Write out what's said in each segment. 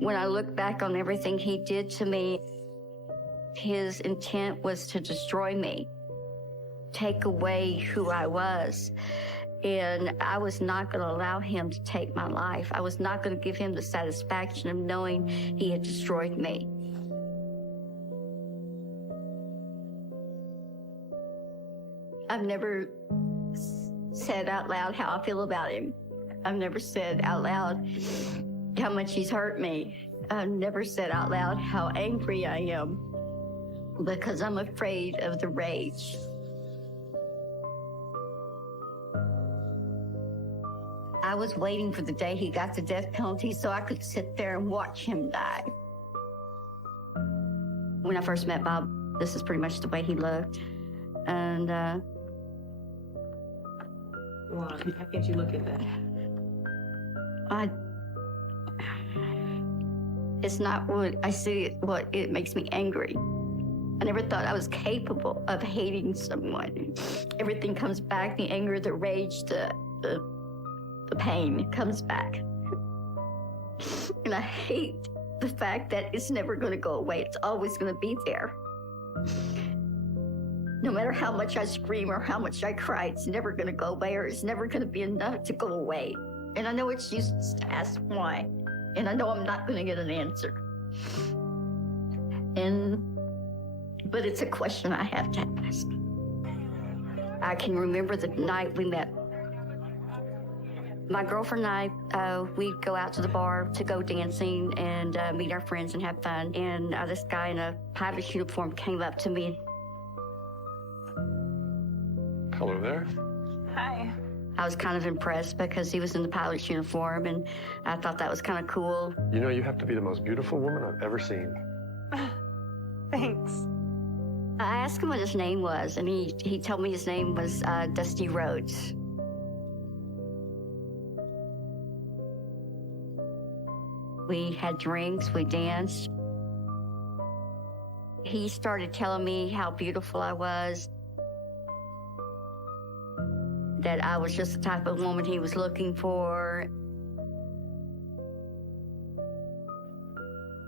When I look back on everything he did to me, his intent was to destroy me, take away who I was. And I was not going to allow him to take my life. I was not going to give him the satisfaction of knowing he had destroyed me. I've never said out loud how I feel about him. I've never said out loud how much he's hurt me. I've never said out loud how angry I am because I'm afraid of the rage. I was waiting for the day he got the death penalty so I could sit there and watch him die. When I first met Bob, this is pretty much the way he looked. And Why can't you look at that? It's not what I see, what it makes me angry. I never thought I was capable of hating someone. Everything comes back, the anger, the rage, the pain comes back. And I hate the fact that it's never going to go away. It's always going to be there. No matter how much I scream or how much I cry, it's never going to go away, or it's never going to be enough to go away. And I know it's useless to ask why. And I know I'm not going to get an answer. But it's a question I have to ask. I can remember the night we met. My girlfriend and I, we'd go out to the bar to go dancing and meet our friends and have fun. And this guy in a pilot's uniform came up to me. Hello there. Hi. I was kind of impressed because he was in the pilot's uniform, and I thought that was kind of cool. You know, you have to be the most beautiful woman I've ever seen. Thanks. I asked him what his name was, and he told me his name was Dusty Rhodes. We had drinks, we danced. He started telling me how beautiful I was, that I was just the type of woman he was looking for.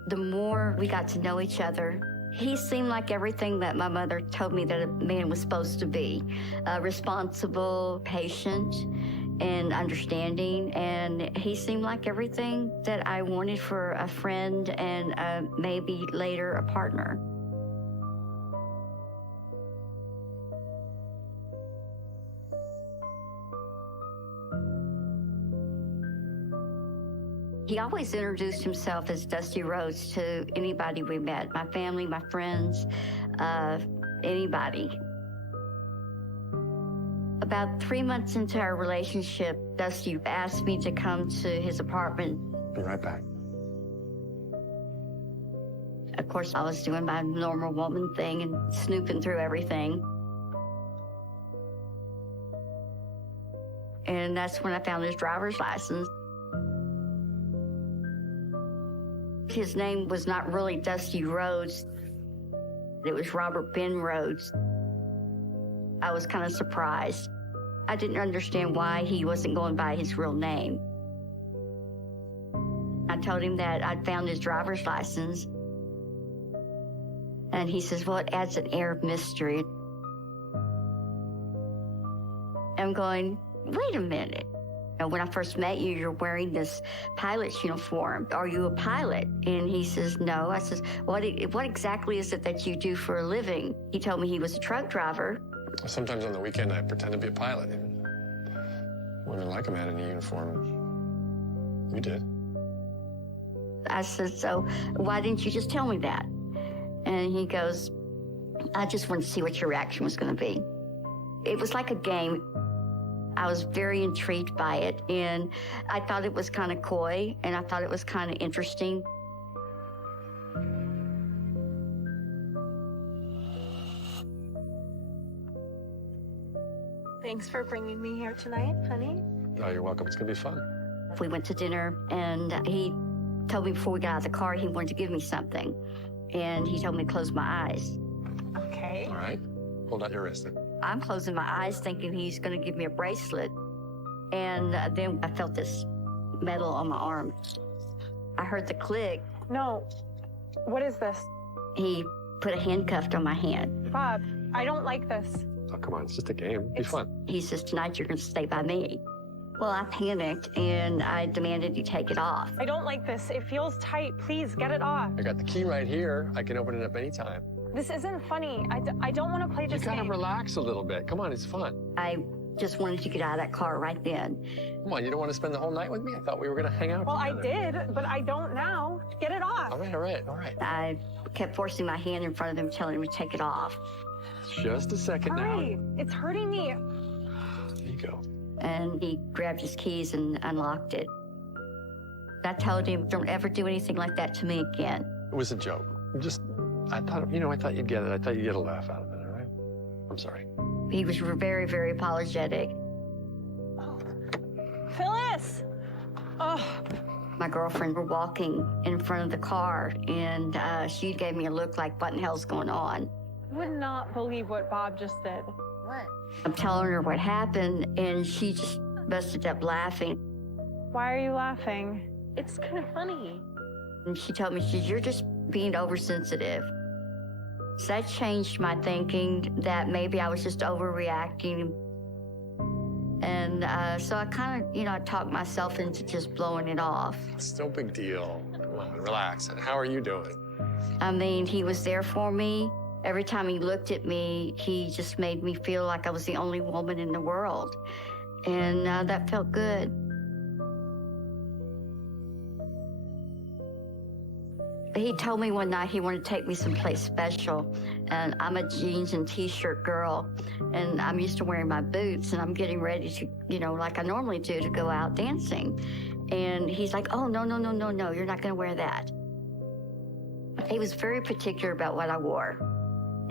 The more we got to know each other, he seemed like everything that my mother told me that a man was supposed to be. Responsible, patient, and understanding. And he seemed like everything that I wanted for a friend and maybe later a partner. He always introduced himself as Dusty Rhodes to anybody we met, my family, my friends, anybody. About 3 months into our relationship, Dusty asked me to come to his apartment. Be right back. Of course, I was doing my normal woman thing and snooping through everything. And that's when I found his driver's license. His name was not really Dusty Rhodes. It was Robert Ben Rhodes. I was kind of surprised. I didn't understand why he wasn't going by his real name. I told him that I'd found his driver's license. And he says, well, it adds an air of mystery. I'm going, wait a minute. When I first met you, you're wearing this pilot's uniform. Are you a pilot? And he says, no. I says, what exactly is it that you do for a living? He told me he was a truck driver. Sometimes on the weekend, I pretend to be a pilot. And women like a man in a uniform. You did. I said, so why didn't you just tell me that? And he goes, I just wanted to see what your reaction was going to be. It was like a game. I was very intrigued by it, and I thought it was kind of coy, and I thought it was kind of interesting. Thanks for bringing me here tonight, honey. Oh, you're welcome. It's going to be fun. We went to dinner, and he told me before we got out of the car he wanted to give me something, and he told me to close my eyes. Okay. All right. Hold out your wrist then. I'm closing my eyes thinking he's going to give me a bracelet. And then I felt this metal on my arm. I heard the click. No. What is this? He put a handcuff on my hand. Bob, I don't like this. Oh, come on, it's just a game. It'll be fun. He says, tonight you're going to stay by me. Well, I panicked and I demanded he take it off. I don't like this. It feels tight. Please, get it off. I got the key right here. I can open it up anytime. This isn't funny. I don't want to play You this gotta game. relax a little bit. Come on, it's fun. I just wanted to get out of that car right then. Come on, you don't want to spend the whole night with me? I thought we were gonna hang out Well, I together. did, but I don't now. Get it off. All right. I kept forcing my hand in front of him, telling him to take it off. Just a second now. Hurry. It's hurting me. There you go. And he grabbed his keys and unlocked it. I told him, don't ever do anything like that to me again. It was a joke. I thought you'd get it. I thought you'd get a laugh out of it, all right? I'm sorry. He was very, very apologetic. Oh. Phyllis! Oh, My girlfriend were walking in front of the car, and she gave me a look like, what in the hell's going on? I would not believe what Bob just did. What? I'm telling her what happened, and she just busted up laughing. Why are you laughing? It's kind of funny. And she told me, you're just being oversensitive. So that changed my thinking that maybe I was just overreacting. And so I kind of, I talked myself into just blowing it off. It's no big deal. Come on, relax. How are you doing? I mean, he was there for me. Every time he looked at me, he just made me feel like I was the only woman in the world. And that felt good. He told me one night he wanted to take me someplace special. And I'm a jeans and t-shirt girl. And I'm used to wearing my boots. And I'm getting ready to, like I normally do, to go out dancing. And he's like, oh, no, you're not going to wear that. He was very particular about what I wore.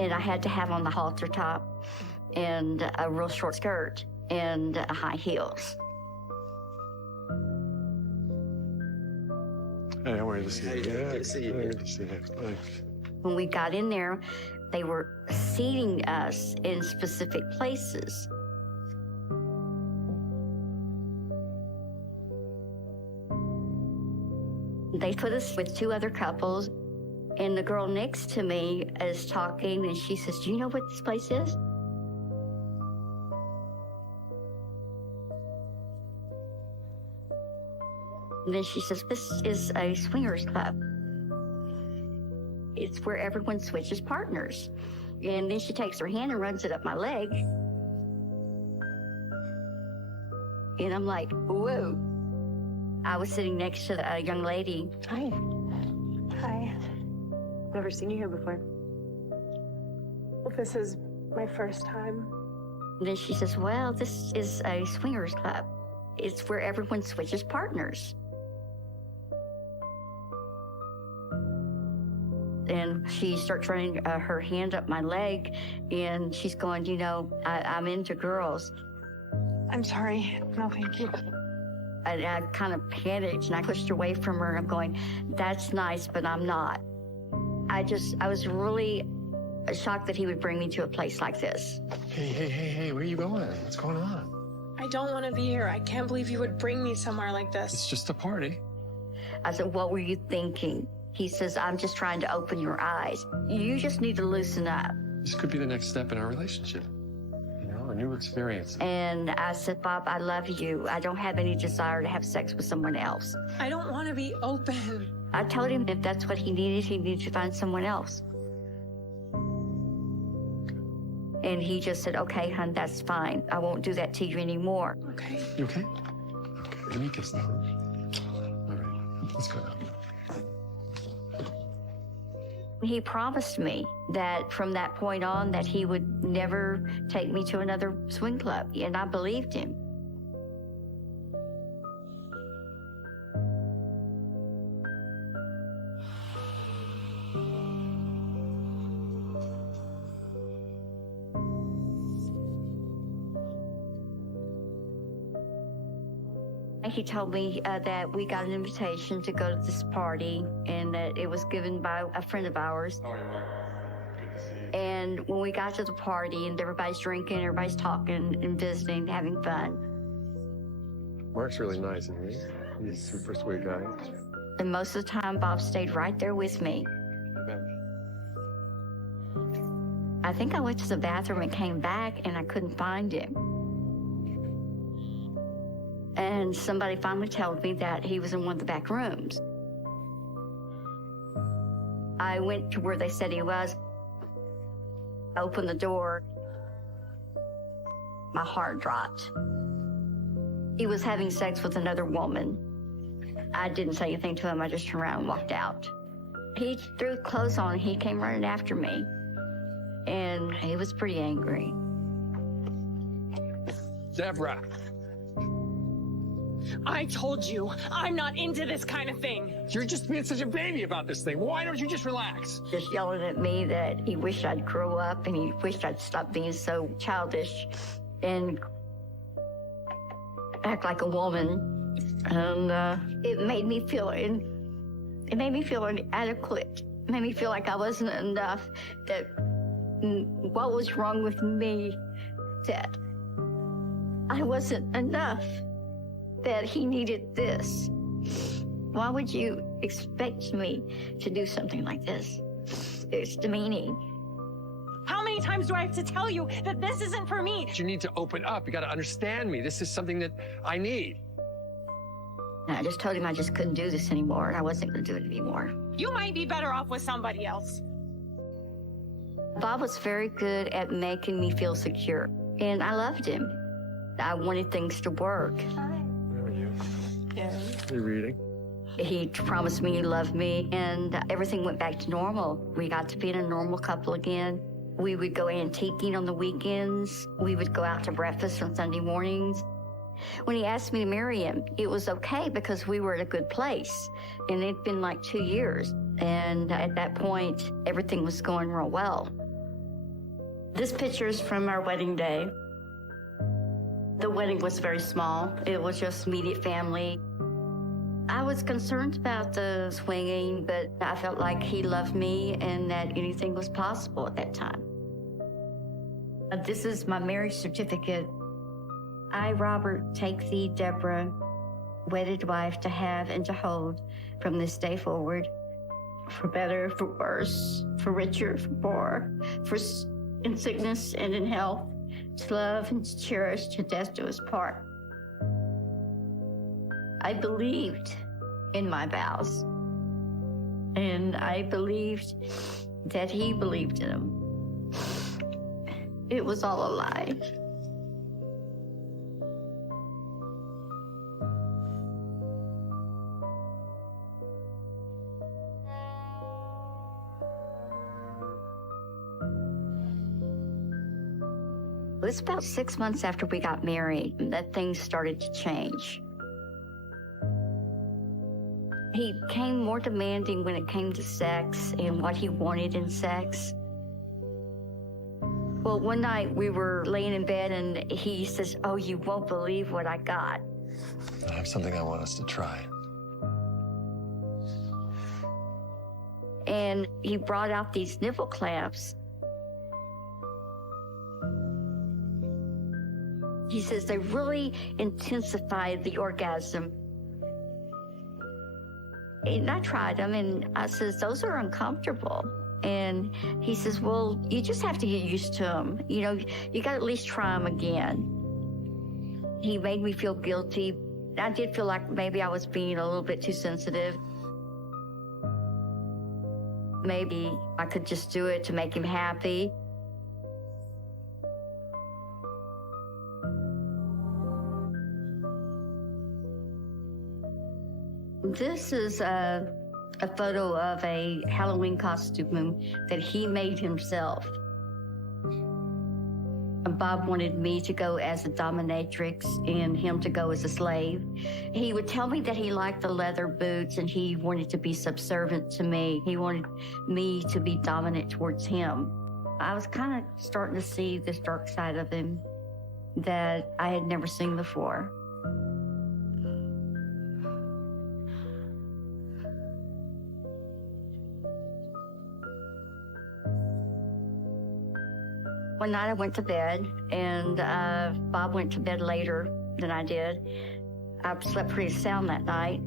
And I had to have on the halter top and a real short skirt and high heels. Hey, I wanted to see you. Good to see you. Good to see you. When we got in there, they were seating us in specific places. They put us with two other couples, and the girl next to me is talking, and she says, do you know what this place is? And then she says, this is a swingers club. It's where everyone switches partners. And then she takes her hand and runs it up my leg. And I'm like, whoa. I was sitting next to a young lady. Hi. Hi. Never seen you here before. Well, this is my first time. And then she says, well, this is a swingers club. It's where everyone switches partners. And she starts running her hand up my leg, and she's going, I'm into girls. I'm sorry. No, thank you. I kind of panicked, and I pushed away from her, and I'm going, that's nice, but I'm not. I was really shocked that he would bring me to a place like this. Hey, where are you going? What's going on? I don't want to be here. I can't believe you would bring me somewhere like this. It's just a party. I said, what were you thinking? He says, I'm just trying to open your eyes. You just need to loosen up. This could be the next step in our relationship. A new experience. And I said, Bob, I love you. I don't have any desire to have sex with someone else. I don't want to be open. I told him if that's what he needed to find someone else. And he just said, okay, hon, that's fine. I won't do that to you anymore. Okay. You okay? Okay, let me kiss now. All right, let's go now. He promised me that from that point on that he would never take me to another swing club, and I believed him. He told me that we got an invitation to go to this party, and that it was given by a friend of ours. How are you, Mark? Good to see you. And when we got to the party, and everybody's drinking, everybody's talking and visiting, having fun. Mark's really nice, isn't he? He's a super sweet guy. And most of the time, Bob stayed right there with me. I think I went to the bathroom and came back and I couldn't find him. And somebody finally told me that he was in one of the back rooms. I went to where they said he was. I opened the door. My heart dropped. He was having sex with another woman. I didn't say anything to him. I just turned around and walked out. He threw clothes on. He came running after me. And he was pretty angry. Deborah. I told you, I'm not into this kind of thing. You're just being such a baby about this thing. Why don't you just relax? Just yelling at me that he wished I'd grow up and he wished I'd stop being so childish and act like a woman. And it made me feel inadequate. It made me feel like I wasn't enough, that what was wrong with me, that I wasn't enough, that he needed this. Why would you expect me to do something like this? It's demeaning. How many times do I have to tell you that this isn't for me? You need to open up. You got to understand me. This is something that I need. And I just told him I just couldn't do this anymore, and I wasn't going to do it anymore. You might be better off with somebody else. Bob was very good at making me feel secure, and I loved him. I wanted things to work. Where are you? Yeah. You're reading. He promised me he loved me, and everything went back to normal. We got to be a normal couple again. We would go antiquing on the weekends. We would go out to breakfast on Sunday mornings. When he asked me to marry him, it was okay because we were at a good place. And it'd been like 2 years. And at that point, everything was going real well. This picture is from our wedding day. The wedding was very small. It was just immediate family. I was concerned about the swinging, but I felt like he loved me and that anything was possible at that time. This is my marriage certificate. I, Robert, take thee, Deborah, wedded wife, to have and to hold from this day forward, for better, for worse, for richer, for poorer, in sickness and in health, to love and to cherish, to death do us part. I believed in my vows, and I believed that he believed in them. It was all a lie. It was about 6 months after we got married that things started to change. He became more demanding when it came to sex and what he wanted in sex. Well, one night we were laying in bed and he says, "Oh, you won't believe what I got." I have something I want us to try. And he brought out these nipple clamps. He says they really intensified the orgasm. And I tried them, and I says, "Those are uncomfortable." And he says, "Well, you just have to get used to them. You know, you got to at least try them again." He made me feel guilty. I did feel like maybe I was being a little bit too sensitive. Maybe I could just do it to make him happy. This is a photo of a Halloween costume that he made himself. Bob wanted me to go as a dominatrix and him to go as a slave. He would tell me that he liked the leather boots and he wanted to be subservient to me. He wanted me to be dominant towards him. I was kind of starting to see this dark side of him that I had never seen before. One night I went to bed, and Bob went to bed later than I did. I slept pretty sound that night.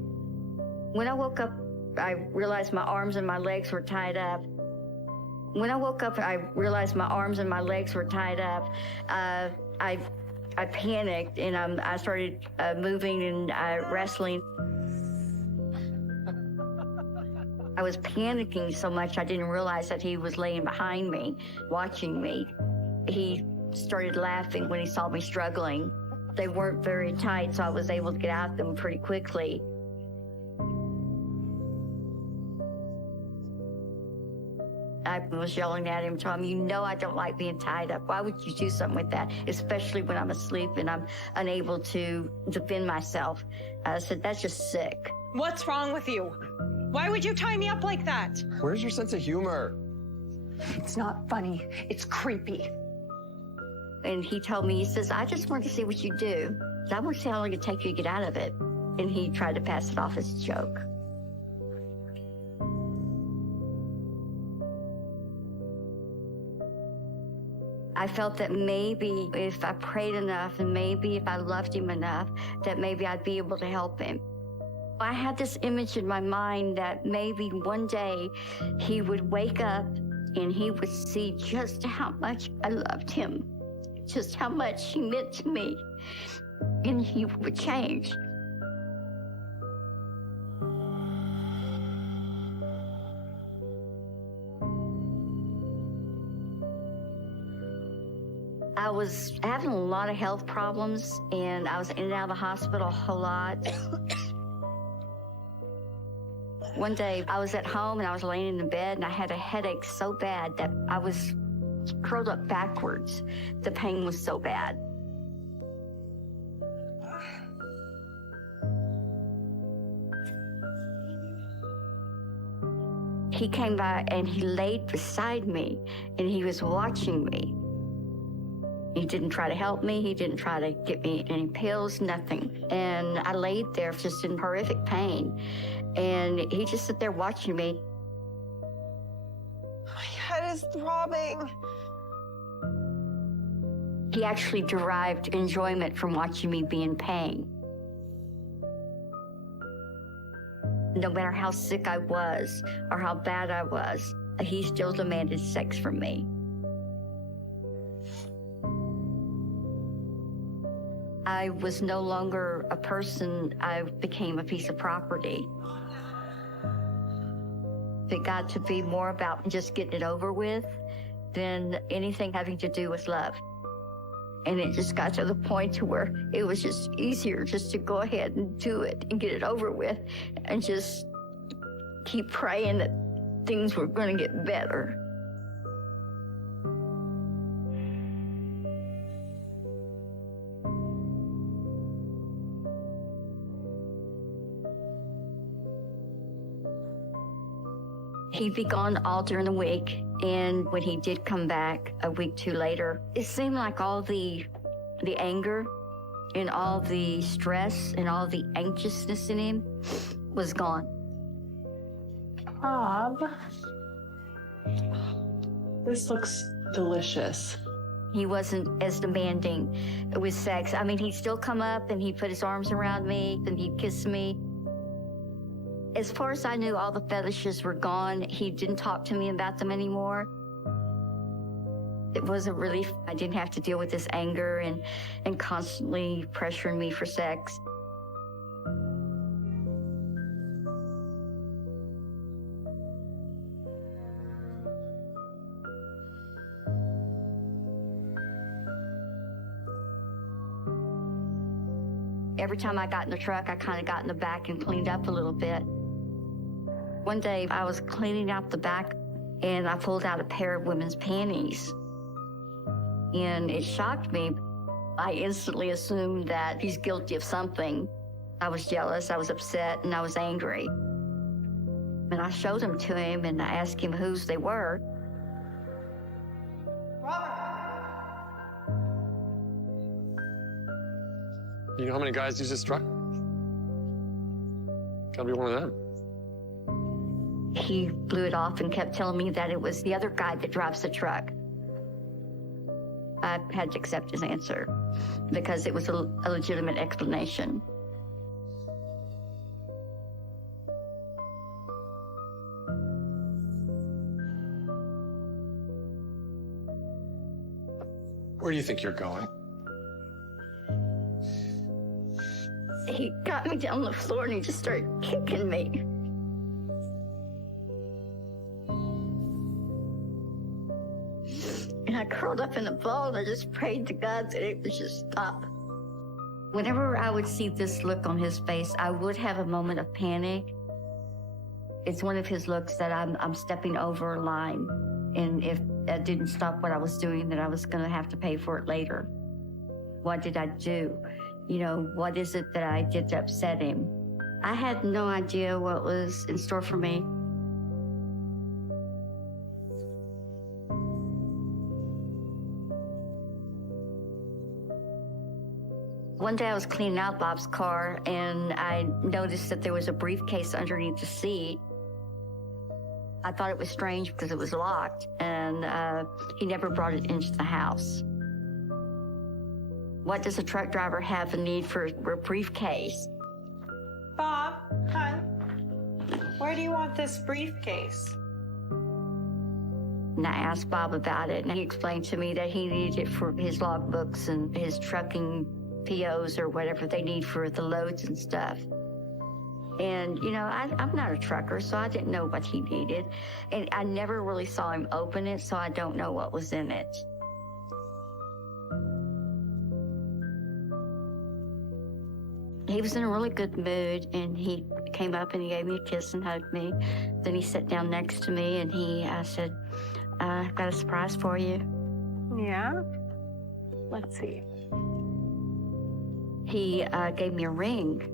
When I woke up, I realized my arms and my legs were tied up. When I woke up, I realized my arms and my legs were tied up. I panicked and I started moving and wrestling. I was panicking so much I didn't realize that he was laying behind me, watching me. He started laughing when he saw me struggling. They weren't very tight, so I was able to get out them pretty quickly. I was yelling at him, telling him, you know I don't like being tied up. Why would you do something with that? Especially when I'm asleep and I'm unable to defend myself. I said, that's just sick. What's wrong with you? Why would you tie me up like that? Where's your sense of humor? It's not funny. It's creepy. And he told me, he says, I just want to see what you do. I want to see how long it takes you to get out of it. And he tried to pass it off as a joke. I felt that maybe if I prayed enough and maybe if I loved him enough, that maybe I'd be able to help him. I had this image in my mind that maybe one day he would wake up and he would see just how much I loved him, just how much he meant to me, and he would change. I was having a lot of health problems, and I was in and out of the hospital a whole lot. One day, I was at home, and I was laying in the bed, and I had a headache so bad that I was curled up backwards. The pain was so bad. He came by, and he laid beside me, and he was watching me. He didn't try to help me. He didn't try to get me any pills, nothing. And I laid there just in horrific pain. And he just sat there watching me. My head is throbbing. He actually derived enjoyment from watching me be in pain. No matter how sick I was or how bad I was, he still demanded sex from me. I was no longer a person, I became a piece of property. It got to be more about just getting it over with than anything having to do with love. And it just got to the point to where it was just easier just to go ahead and do it and get it over with and just keep praying that things were going to get better. He'd be gone all during the week, and when he did come back a week or two later, it seemed like all the anger and all the stress and all the anxiousness in him was gone. Bob, this looks delicious. He wasn't as demanding with sex. I mean, he'd still come up and he'd put his arms around me and he'd kiss me. As far as I knew, all the fetishes were gone. He didn't talk to me about them anymore. It was a relief. I didn't have to deal with this anger and constantly pressuring me for sex. Every time I got in the truck, I kind of got in the back and cleaned up a little bit. One day, I was cleaning out the back, and I pulled out a pair of women's panties. And it shocked me. I instantly assumed that he's guilty of something. I was jealous, I was upset, and I was angry. And I showed them to him, and I asked him whose they were. You know how many guys use this truck? Gotta be one of them. He blew it off and kept telling me that it was the other guy that drives the truck. I had to accept his answer because it was a legitimate explanation. Where do you think you're going? He got me down on the floor and he just started kicking me. And I curled up in a ball and I just prayed to God that it would just stop. Whenever I would see this look on his face, I would have a moment of panic. It's one of his looks that I'm stepping over a line. And if I didn't stop what I was doing, then I was going to have to pay for it later. What did I do? You know, what is it that I did to upset him? I had no idea what was in store for me. One day I was cleaning out Bob's car and I noticed that there was a briefcase underneath the seat. I thought it was strange because it was locked and he never brought it into the house. What does a truck driver have a need for a briefcase? Bob, hon, where do you want this briefcase? And I asked Bob about it, and he explained to me that he needed it for his logbooks and his trucking POs or whatever they need for the loads and stuff. And, you know, I'm not a trucker, so I didn't know what he needed. And I never really saw him open it, so I don't know what was in it. He was in a really good mood, and he came up and he gave me a kiss and hugged me. Then he sat down next to me, and he said, I've got a surprise for you. Yeah? Let's see. He gave me a ring.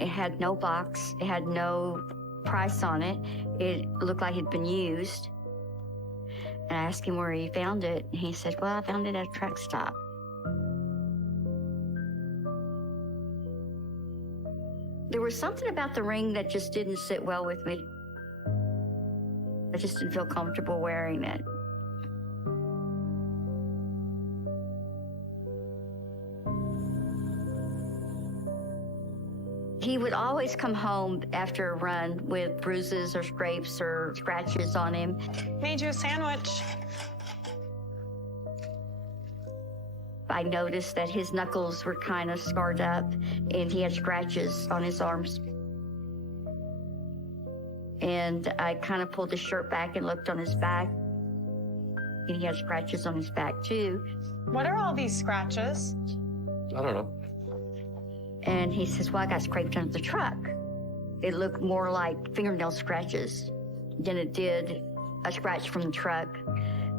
It had no box. It had no price on it. It looked like it had been used. And I asked him where he found it. And he said, well, I found it at a truck stop. There was something about the ring that just didn't sit well with me. I just didn't feel comfortable wearing it. He would always come home after a run with bruises or scrapes or scratches on him. Made you a sandwich. I noticed that his knuckles were kind of scarred up and he had scratches on his arms. And I kind of pulled his shirt back and looked on his back. And he had scratches on his back too. What are all these scratches? I don't know. And he says, well, I got scraped under the truck. It looked more like fingernail scratches than it did a scratch from the truck.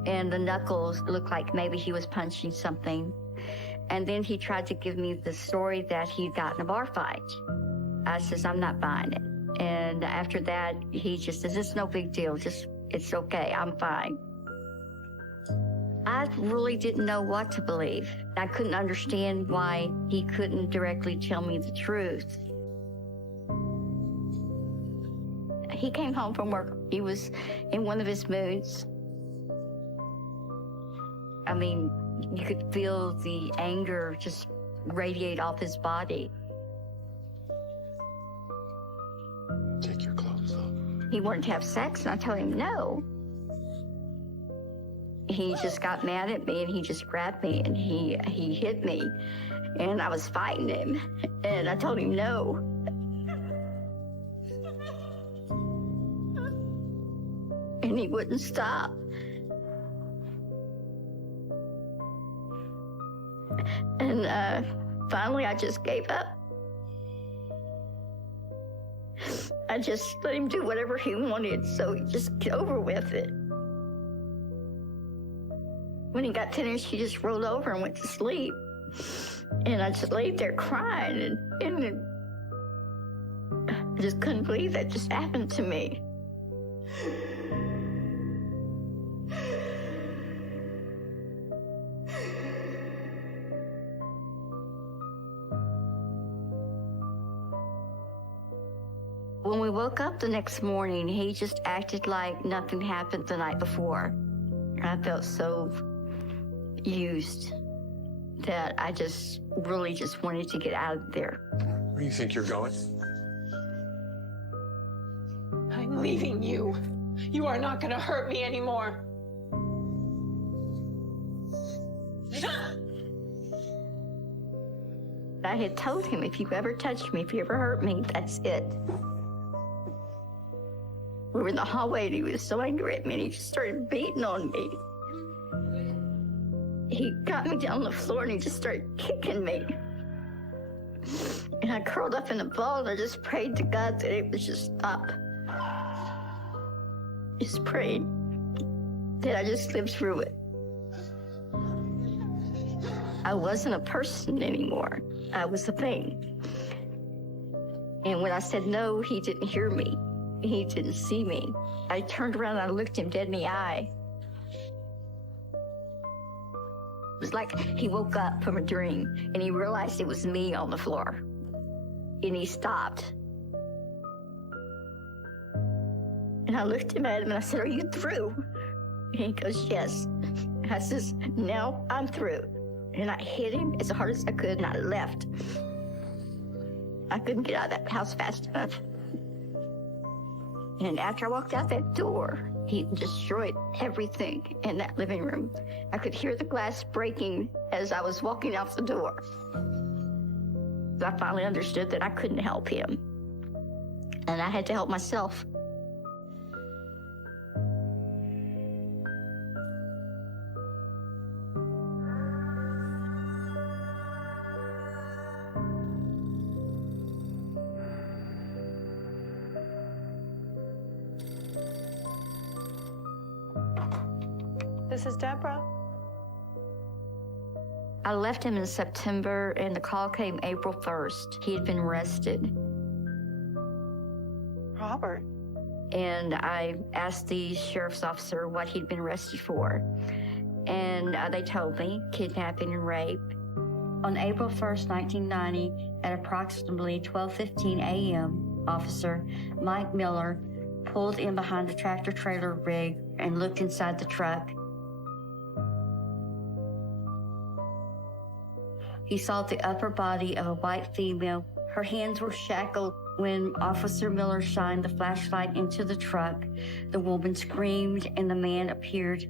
And the knuckles looked like maybe he was punching something. And then he tried to give me the story that he'd gotten a bar fight. I says, I'm not buying it. And after that, he just says, it's no big deal. It's okay. I'm fine. I really didn't know what to believe. I couldn't understand why he couldn't directly tell me the truth. He came home from work. He was in one of his moods. I mean, you could feel the anger just radiate off his body. Take your clothes off. He wanted to have sex, and I told him no. He just got mad at me, and he just grabbed me, and he hit me, and I was fighting him, and I told him no. And he wouldn't stop. And finally, I just gave up. I just let him do whatever he wanted, so he just get over with it. When he got finished, he just rolled over and went to sleep. And I just laid there crying, and I just couldn't believe that just happened to me. When we woke up the next morning, he just acted like nothing happened the night before. I felt so used that I just really just wanted to get out of there. Where do you think you're going? I'm leaving you. You are not going to hurt me anymore. I had told him, if you ever touch me, if you ever hurt me, that's it. We were in the hallway and he was so angry at me and he just started beating on me. He got me down on the floor and he just started kicking me. And I curled up in a ball and I just prayed to God that it would just stop. Just prayed that I just lived through it. I wasn't a person anymore. I was a thing. And when I said no, he didn't hear me. He didn't see me. I turned around and I looked him dead in the eye. It was like he woke up from a dream and he realized it was me on the floor. And he stopped. And I looked at him and I said, "Are you through?" And he goes, "Yes." I says, "Now I'm through." And I hit him as hard as I could and I left. I couldn't get out of that house fast enough. And after I walked out that door, he destroyed everything in that living room. I could hear the glass breaking as I was walking out the door. I finally understood that I couldn't help him. And I had to help myself. This is Deborah. I left him in September and the call came April 1st. He had been arrested. Robert. And I asked the sheriff's officer what he'd been arrested for. And they told me kidnapping and rape. On April 1st, 1990, at approximately 12:15 a.m., Officer Mike Miller pulled in behind a tractor-trailer rig and looked inside the truck. He saw the upper body of a white female. Her hands were shackled. When Officer Miller shined the flashlight into the truck, the woman screamed and the man appeared.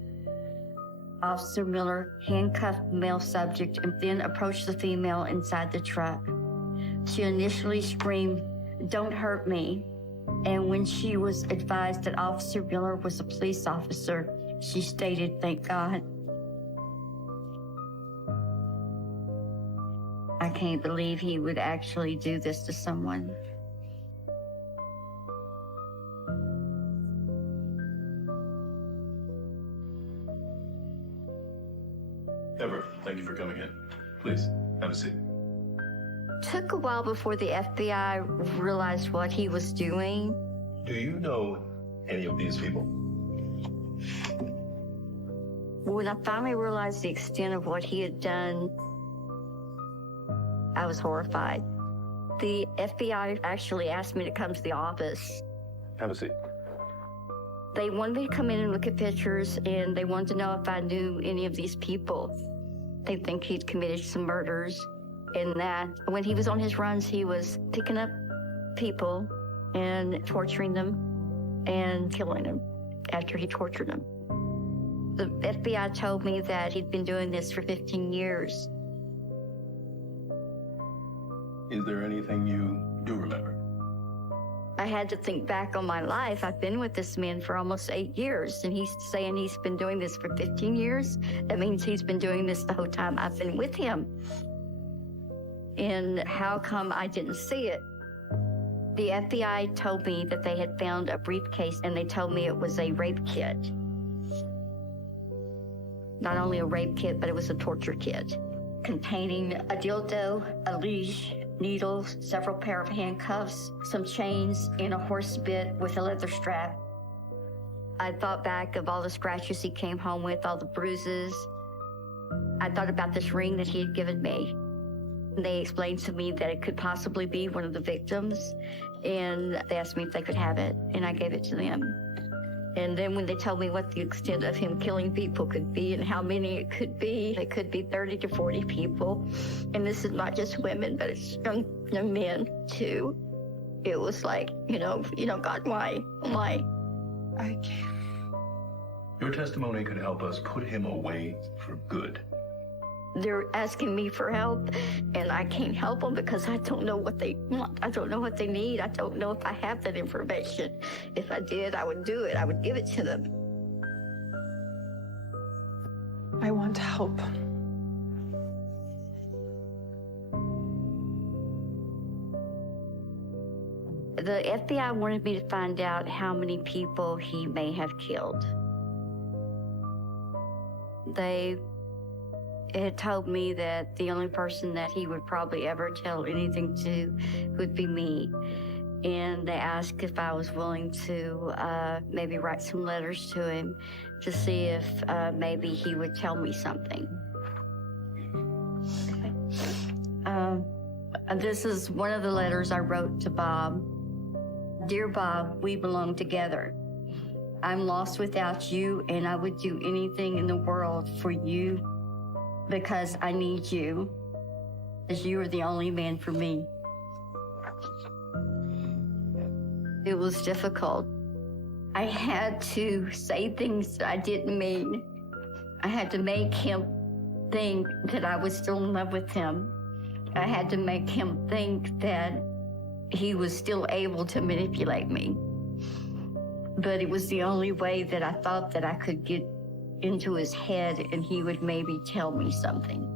Officer Miller handcuffed the male subject and then approached the female inside the truck. She initially screamed, "Don't hurt me." And when she was advised that Officer Miller was a police officer, she stated, "Thank God." I can't believe he would actually do this to someone. Deborah, thank you for coming in. Please, have a seat. Took a while before the FBI realized what he was doing. Do you know any of these people? When I finally realized the extent of what he had done, I was horrified. The FBI actually asked me to come to the office. Have a seat. They wanted me to come in and look at pictures, and they wanted to know if I knew any of these people. They think he'd committed some murders, and that when he was on his runs, he was picking up people and torturing them and killing them after he tortured them. The FBI told me that he'd been doing this for 15 years. Is there anything you do remember? I had to think back on my life. I've been with this man for almost 8 years, and he's saying he's been doing this for 15 years. That means he's been doing this the whole time I've been with him. And how come I didn't see it? The FBI told me that they had found a briefcase, and they told me it was a rape kit. Not only a rape kit, but it was a torture kit containing a dildo, a leash, needles, several pair of handcuffs, some chains, and a horse bit with a leather strap. I thought back of all the scratches he came home with, all the bruises. I thought about this ring that he had given me. And they explained to me that it could possibly be one of the victims, and they asked me if they could have it, and I gave it to them. And then when they told me what the extent of him killing people could be and how many it could be 30 to 40 people. And this is not just women, but it's young men too. It was like, God, why? I can't. Your testimony could help us put him away for good. they're asking me for help, and I can't help them because I don't know what they want. I don't know what they need. I don't know if I have that information. If I did, I would do it. I would give it to them. I want to help. The FBI wanted me to find out how many people he may have killed. They had told me that the only person that he would probably ever tell anything to would be me. And they asked if I was willing to maybe write some letters to him to see if maybe he would tell me something. This is one of the letters I wrote to Bob. Dear Bob, we belong together. I'm lost without you, and I would do anything in the world for you because I need you, as you are the only man for me. It was difficult. I had to say things that I didn't mean. I had to make him think that I was still in love with him. I had to make him think that he was still able to manipulate me. But it was the only way that I thought that I could get into his head and he would maybe tell me something.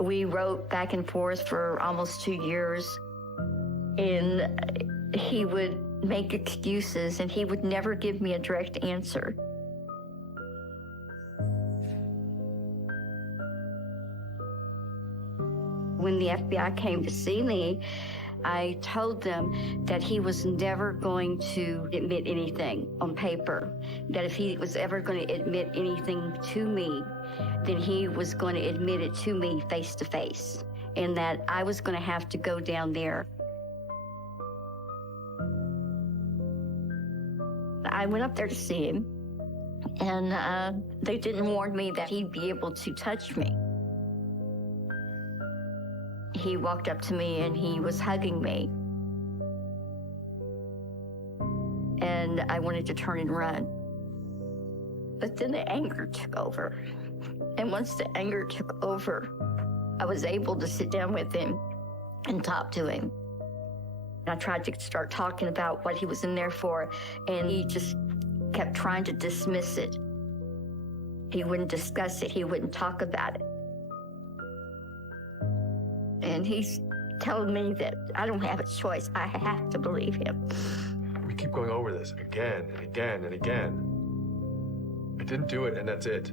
We wrote back and forth for almost 2 years, and he would make excuses and he would never give me a direct answer. When the FBI came to see me, I told them that he was never going to admit anything on paper, that if he was ever going to admit anything to me, then he was going to admit it to me face to face, and that I was going to have to go down there. I went up there to see him, and they didn't warn me that he'd be able to touch me. He walked up to me and he was hugging me. And I wanted to turn and run. But then the anger took over. And once the anger took over, I was able to sit down with him and talk to him. And I tried to start talking about what he was in there for, and he just kept trying to dismiss it. He wouldn't discuss it. He wouldn't talk about it. And he's telling me that I don't have a choice. I have to believe him. We keep going over this again and again and again. I didn't do it, and that's it.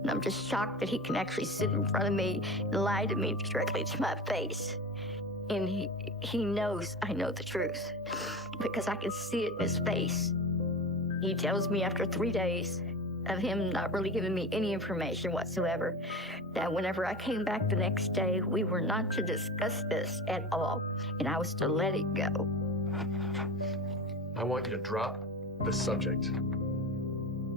And I'm just shocked that he can actually sit in front of me and lie to me directly to my face. And he knows I know the truth because I can see it in his face. He tells me after 3 days of him not really giving me any information whatsoever, that whenever I came back the next day, we were not to discuss this at all, and I was to let it go. I want you to drop the subject.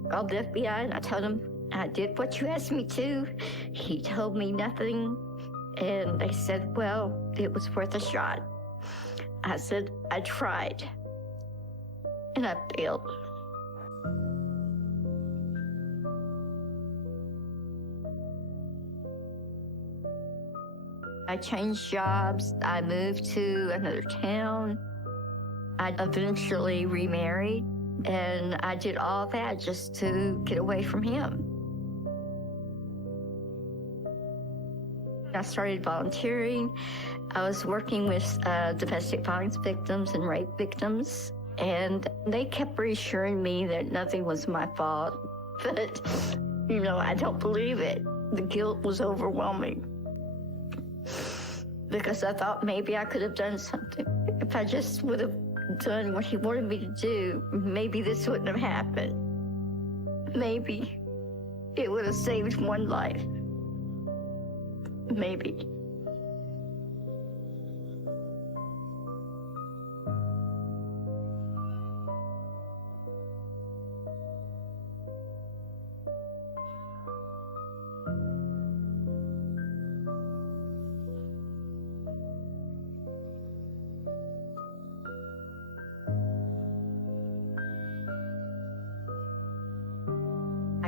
I called the FBI and I told him I did what you asked me to. He told me nothing, and they said, well, it was worth a shot. I said, I tried, and I failed. I changed jobs. I moved to another town. I eventually remarried, and I did all that just to get away from him. I started volunteering. I was working with domestic violence victims and rape victims, and they kept reassuring me that nothing was my fault. But, I don't believe it. The guilt was overwhelming. Because I thought maybe I could have done something. If I just would have done what he wanted me to do, maybe this wouldn't have happened. Maybe it would have saved one life. Maybe.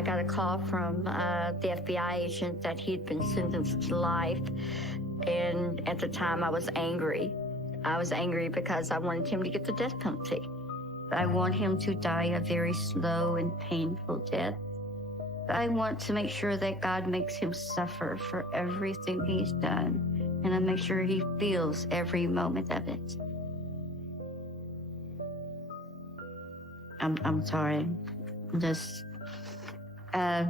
got a call from the FBI agent that he'd been sentenced to life. And at the time, I was angry. I was angry because I wanted him to get the death penalty. I want him to die a very slow and painful death. I want to make sure that God makes him suffer for everything he's done. And I make sure he feels every moment of it. I'm sorry. Just, I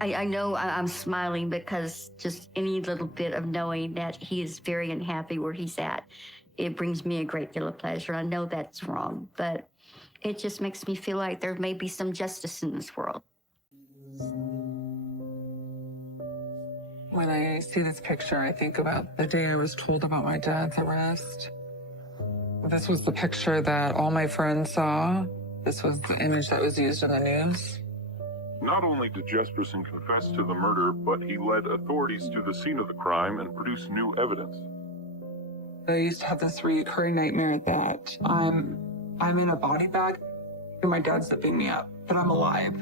know I'm smiling because just any little bit of knowing that he is very unhappy where he's at, it brings me a great deal of pleasure. I know that's wrong, but it just makes me feel like there may be some justice in this world. When I see this picture, I think about the day I was told about my dad's arrest. This was the picture that all my friends saw. This was the image that was used in the news. Not only did Jesperson confess to the murder, but he led authorities to the scene of the crime and produced new evidence. I used to have this recurring nightmare that I'm in a body bag and my dad's zipping me up, but I'm alive.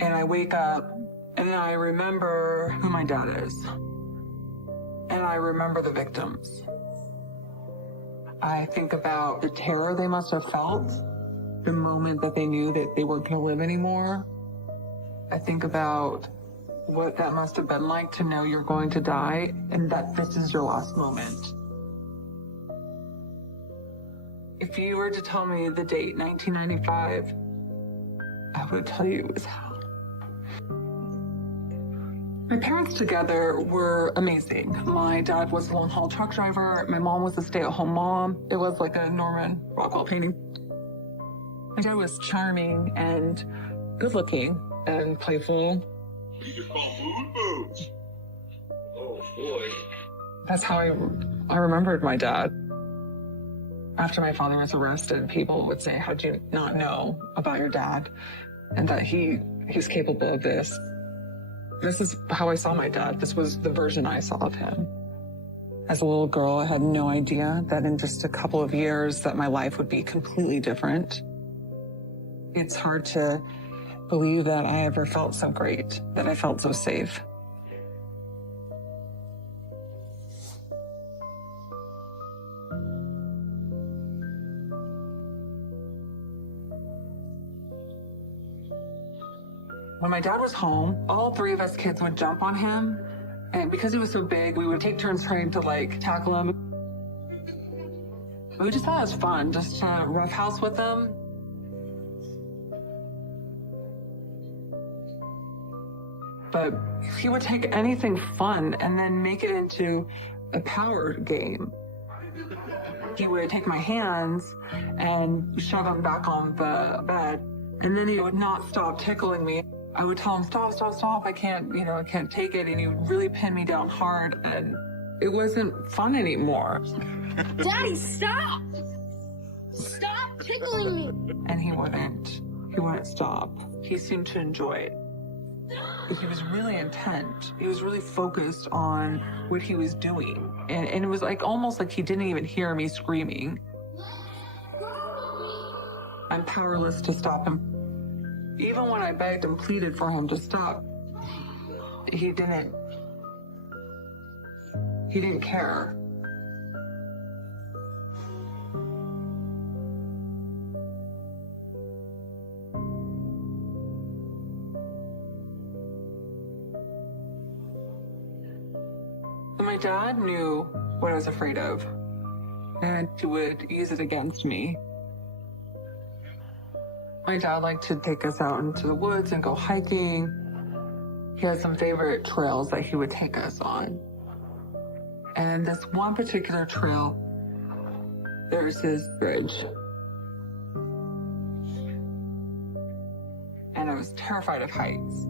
And I wake up and I remember who my dad is. And I remember the victims. I think about the terror they must have felt the moment that they knew that they weren't going to live anymore. I think about what that must have been like to know you're going to die and that this is your last moment. If you were to tell me the date, 1995, I would tell you it was hell. My parents together were amazing. My dad was a long-haul truck driver. My mom was a stay-at-home mom. It was like a Norman Rockwell painting. My dad was charming and good-looking and playful. You just call mood boots. Oh, boy. That's how I remembered my dad. After my father was arrested, people would say, how'd you not know about your dad? And that he's capable of this. This is how I saw my dad. This was the version I saw of him. As a little girl, I had no idea that in just a couple of years that my life would be completely different. It's hard to believe that I ever felt so great, that I felt so safe. When my dad was home, all three of us kids would jump on him. And because he was so big, we would take turns trying to tackle him. We just thought it was fun, just to roughhouse with him. But he would take anything fun and then make it into a power game. He would take my hands and shove them back on the bed. And then he would not stop tickling me. I would tell him, stop, stop, stop. I can't take it. And he would really pin me down hard. And it wasn't fun anymore. Daddy, stop! Stop tickling me! And he wouldn't stop. He seemed to enjoy it. He was really intent. He was really focused on what he was doing. And it was almost like he didn't even hear me screaming. I'm powerless to stop him. Even when I begged and pleaded for him to stop, he didn't care. So my dad knew what I was afraid of, and he would use it against me. My dad liked to take us out into the woods and go hiking. He had some favorite trails that he would take us on. And this one particular trail, there's this bridge. And I was terrified of heights.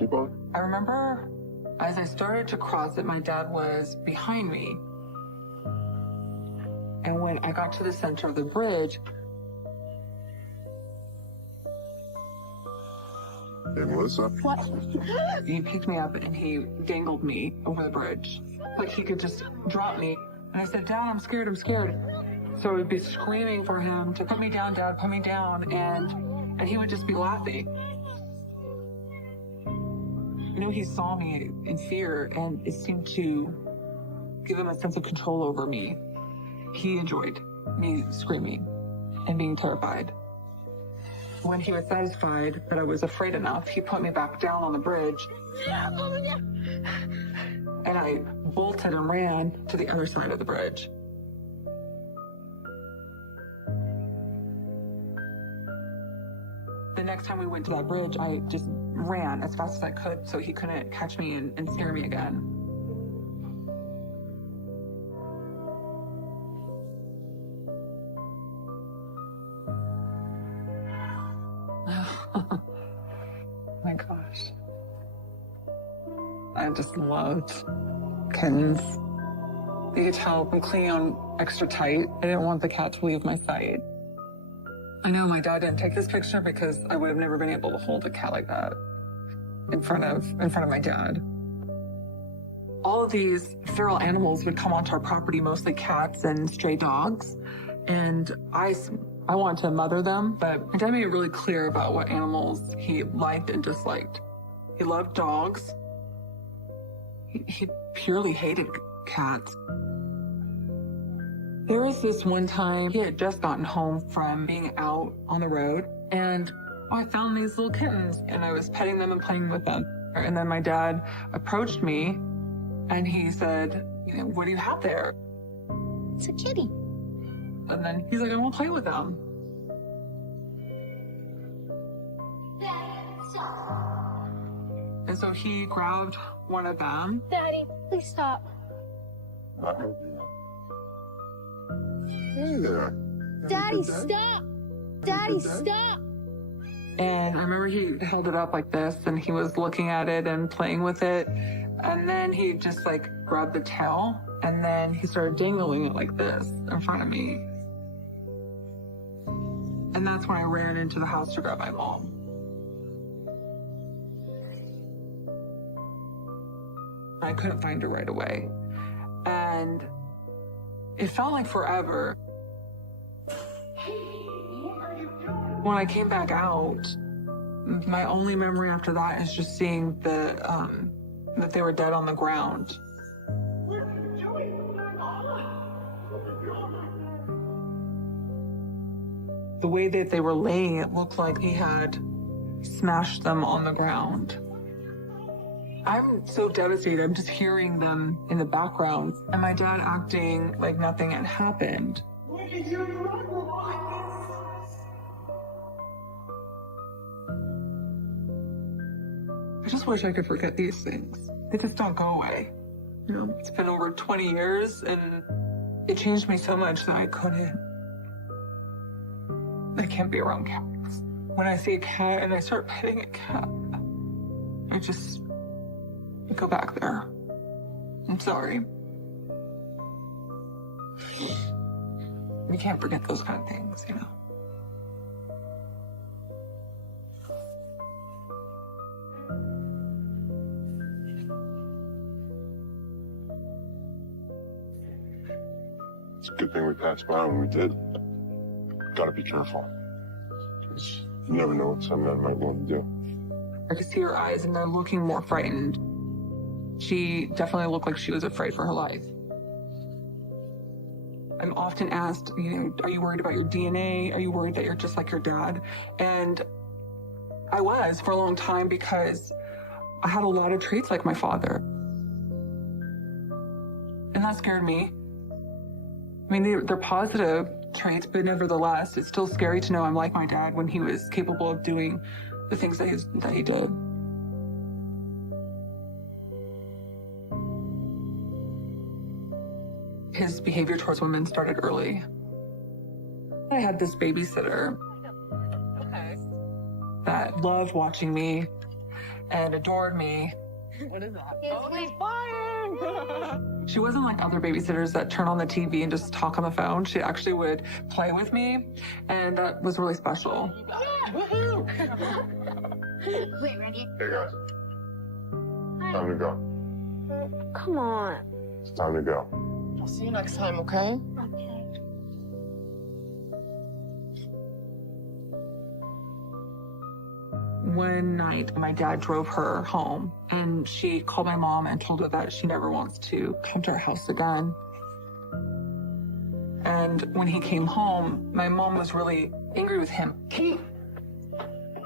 Keep on. I remember as I started to cross it, my dad was behind me. And when I got to the center of the bridge, Hey, Melissa. what? He picked me up and he dangled me over the bridge. Like he could just drop me. And I said, Dad, I'm scared, I'm scared. So I would be screaming for him to put me down, Dad, put me down. And and he would just be laughing. You know, he saw me in fear, and it seemed to give him a sense of control over me. He enjoyed me screaming and being terrified. When he was satisfied that I was afraid enough, he put me back down on the bridge. And I bolted and ran to the other side of the bridge. The next time we went to that bridge, I just ran as fast as I could so he couldn't catch me and scare me again. Oh my gosh. I just loved kittens. You could tell I'm clinging on extra tight. I didn't want the cat to leave my sight. I know my dad didn't take this picture because I would have never been able to hold a cat like that in front of my dad. All of these feral animals would come onto our property, mostly cats and stray dogs. And I wanted to mother them, but my dad made it really clear about what animals he liked and disliked. He loved dogs. He purely hated cats. There was this one time he had just gotten home from being out on the road, and I found these little kittens, and I was petting them and playing with them. And then my dad approached me, and he said, "What do you have there?" It's a kitty. And then he's like, "I want to play with them." And so he grabbed one of them. Daddy, please stop. Hey there. Daddy, stop. Daddy, stop. And I remember he held it up like this, and he was looking at it and playing with it. And then he just like grabbed the tail, and then he started dangling it like this in front of me. And that's when I ran into the house to grab my mom. I couldn't find her right away. And it felt like forever. When I came back out, my only memory after that is just seeing that they were dead on the ground. The way that they were laying, it looked like he had smashed them on the ground. I'm so devastated. I'm just hearing them in the background, and my dad acting like nothing had happened. I just wish I could forget these things. They just don't go away. You know, it's been over 20 years, and it changed me so much that I can't be around cats. When I see a cat and I start petting a cat, I go back there. I'm sorry. We can't forget those kind of things, you know. It's a good thing we passed by when we did. Gotta be careful. 'Cause you never know what some men might want to do. I could see her eyes, and they're looking more frightened. She definitely looked like she was afraid for her life. I'm often asked, are you worried about your DNA? Are you worried that you're just like your dad? And I was for a long time because I had a lot of traits like my father. And that scared me. I mean, they're positive traits, but nevertheless, it's still scary to know I'm like my dad when he was capable of doing the things that he did. His behavior towards women started early. I had this babysitter that loved watching me and adored me. What is that? It's fire! She wasn't like other babysitters that turn on the TV and just talk on the phone. She actually would play with me, and that was really special. Woohoo! Wait, ready? Hey guys. Time to go. Come on. It's time to go. I'll see you next time, okay? one night, my dad drove her home, and she called my mom and told her that she never wants to come to our house again. And when he came home, my mom was really angry with him.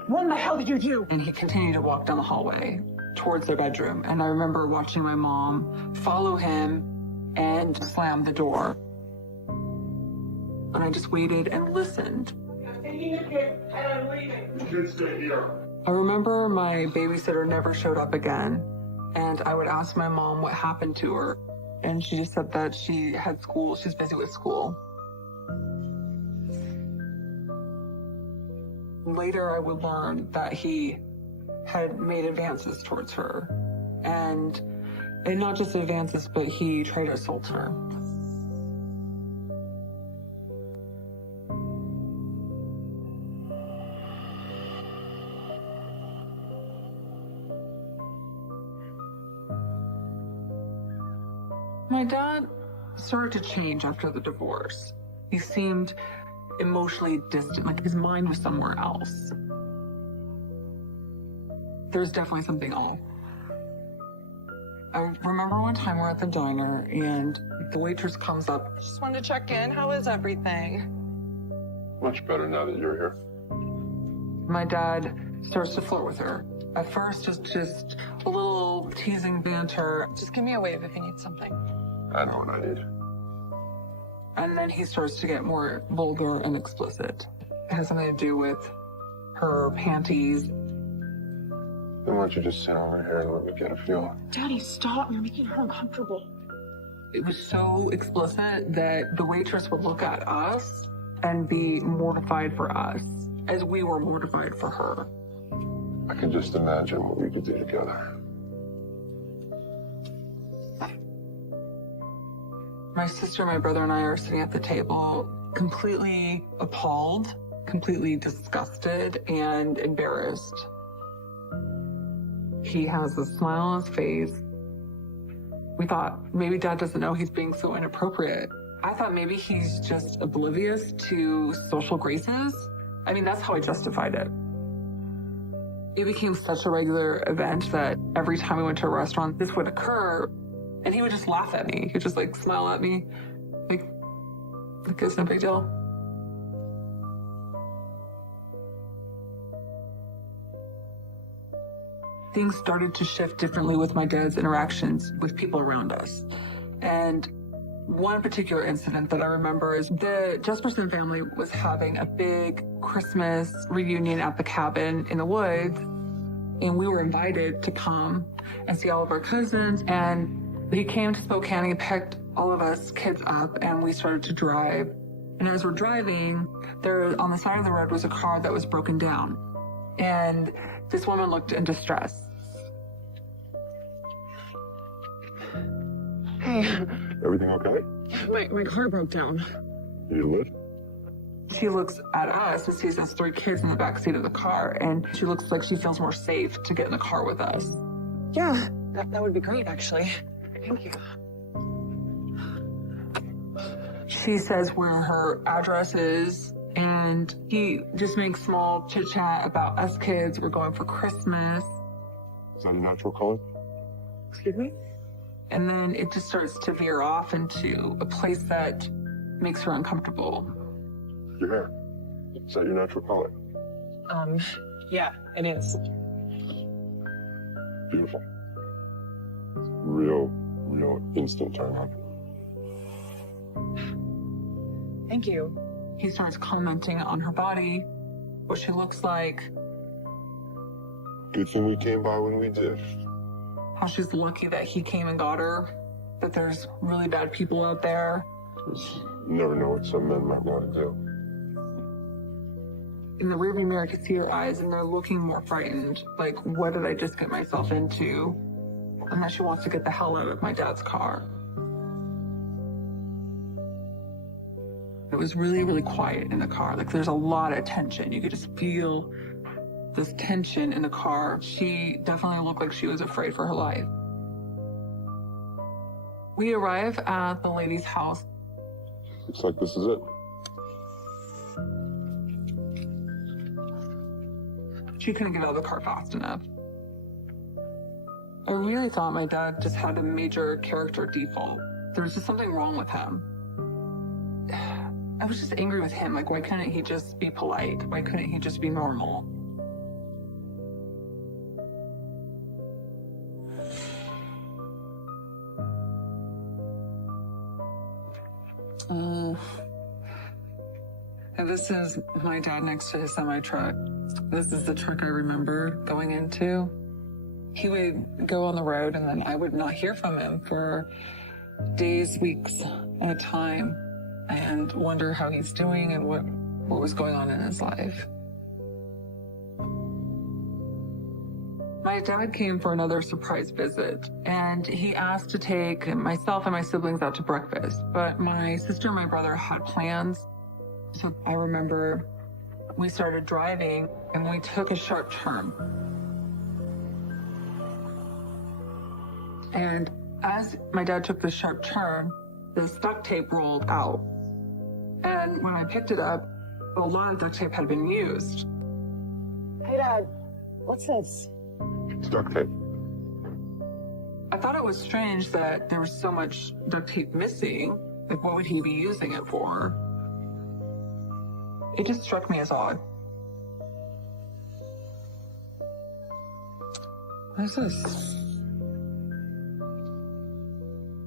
What the hell did you do? And he continued to walk down the hallway towards their bedroom. And I remember watching my mom follow him and slam the door. And I just waited and listened. I remember my babysitter never showed up again. And I would ask my mom what happened to her. And she just said that she had school, she's busy with school. Later, I would learn that he had made advances towards her. And not just advances, but he tried to assault her. My dad started to change after the divorce. He seemed emotionally distant, like his mind was somewhere else. There's definitely something off. I remember one time we're at the diner and the waitress comes up. Just wanted to check in. How is everything? Much better now that you're here. My dad starts to flirt with her. At first, it's just a little teasing banter. Just give me a wave if you need something. I know what I need. And then he starts to get more vulgar and explicit. It has something to do with her panties. Then why don't you just sit over here and let me get a feel? Daddy, stop. You're making her uncomfortable. It was so explicit that the waitress would look at us and be mortified for us, as we were mortified for her. I can just imagine what we could do together. My sister, my brother, and I are sitting at the table, completely appalled, completely disgusted, and embarrassed. He has a smile on his face. We thought maybe Dad doesn't know he's being so inappropriate. I thought maybe he's just oblivious to social graces. I mean, that's how I justified it. It became such a regular event that every time we went to a restaurant, this would occur. And he would just laugh at me. He would just like smile at me. Like it's no big deal. Things started to shift differently with my dad's interactions with people around us. And one particular incident that I remember is the Jesperson family was having a big Christmas reunion at the cabin in the woods. And we were invited to come and see all of our cousins. And he came to Spokane and picked all of us kids up and we started to drive. And as we're driving, there on the side of the road was a car that was broken down. And this woman looked in distress. Hey, Everything okay? my car broke down. You lit? She looks at us and sees us 3 kids in the backseat of the car, and she looks like she feels more safe to get in the car with us. Yeah, that would be great, actually. Thank you. She says where her address is, and he just makes small chit-chat about us kids. We're going for Christmas. Is that a natural color? Excuse me? And then it just starts to veer off into a place that makes her uncomfortable. Your hair. Is that your natural color? Yeah, it is. Beautiful. Real instant turn on. Thank you. He starts commenting on her body, what she looks like, Good thing we came by when we did. how she's lucky that he came and got her, that there's really bad people out there. You never know what some men might want to do. In the rearview mirror, I could see her eyes, and they're looking more frightened. Like, what did I just get myself into? And that she wants to get the hell out of my dad's car. It was really, really quiet in the car. Like, there's a lot of tension. You could just feel this tension in the car. She definitely looked like she was afraid for her life. We arrive at the lady's house. Looks like this is it. She couldn't get out of the car fast enough. I really thought my dad just had a major character default. There was just something wrong with him. I was just angry with him. Like, why couldn't he just be polite? Why couldn't he just be normal? And this is my dad next to his semi-truck. This is the truck I remember going into. He would go on the road and then I would not hear from him for days, weeks at a time, and wonder how he's doing and what was going on in his life. My dad came for another surprise visit, and he asked to take myself and my siblings out to breakfast, but my sister and my brother had plans. So I remember we started driving and we took a sharp turn. And as my dad took this sharp turn, the duct tape rolled out. And when I picked it up, a lot of duct tape had been used. Hey, Dad, what's this? It's duct tape. I thought it was strange that there was so much duct tape missing. Like, what would he be using it for? It just struck me as odd. What is this?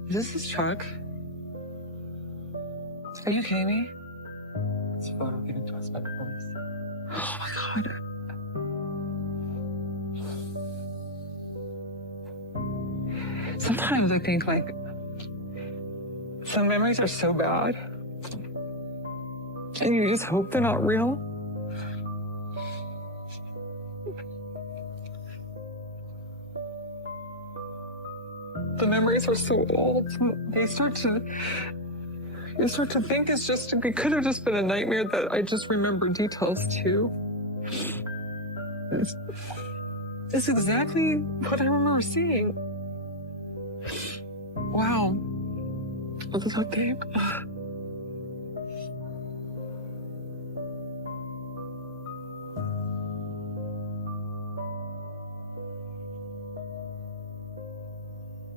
Is this his truck? Are you kidding me? It's a photo given to us by the police. Oh my God. Sometimes I think, like, some memories are so bad, and you just hope they're not real. The memories are so old. You start to think it could have just been a nightmare that I just remember details to. It's exactly what I remember seeing. Wow. This is what game.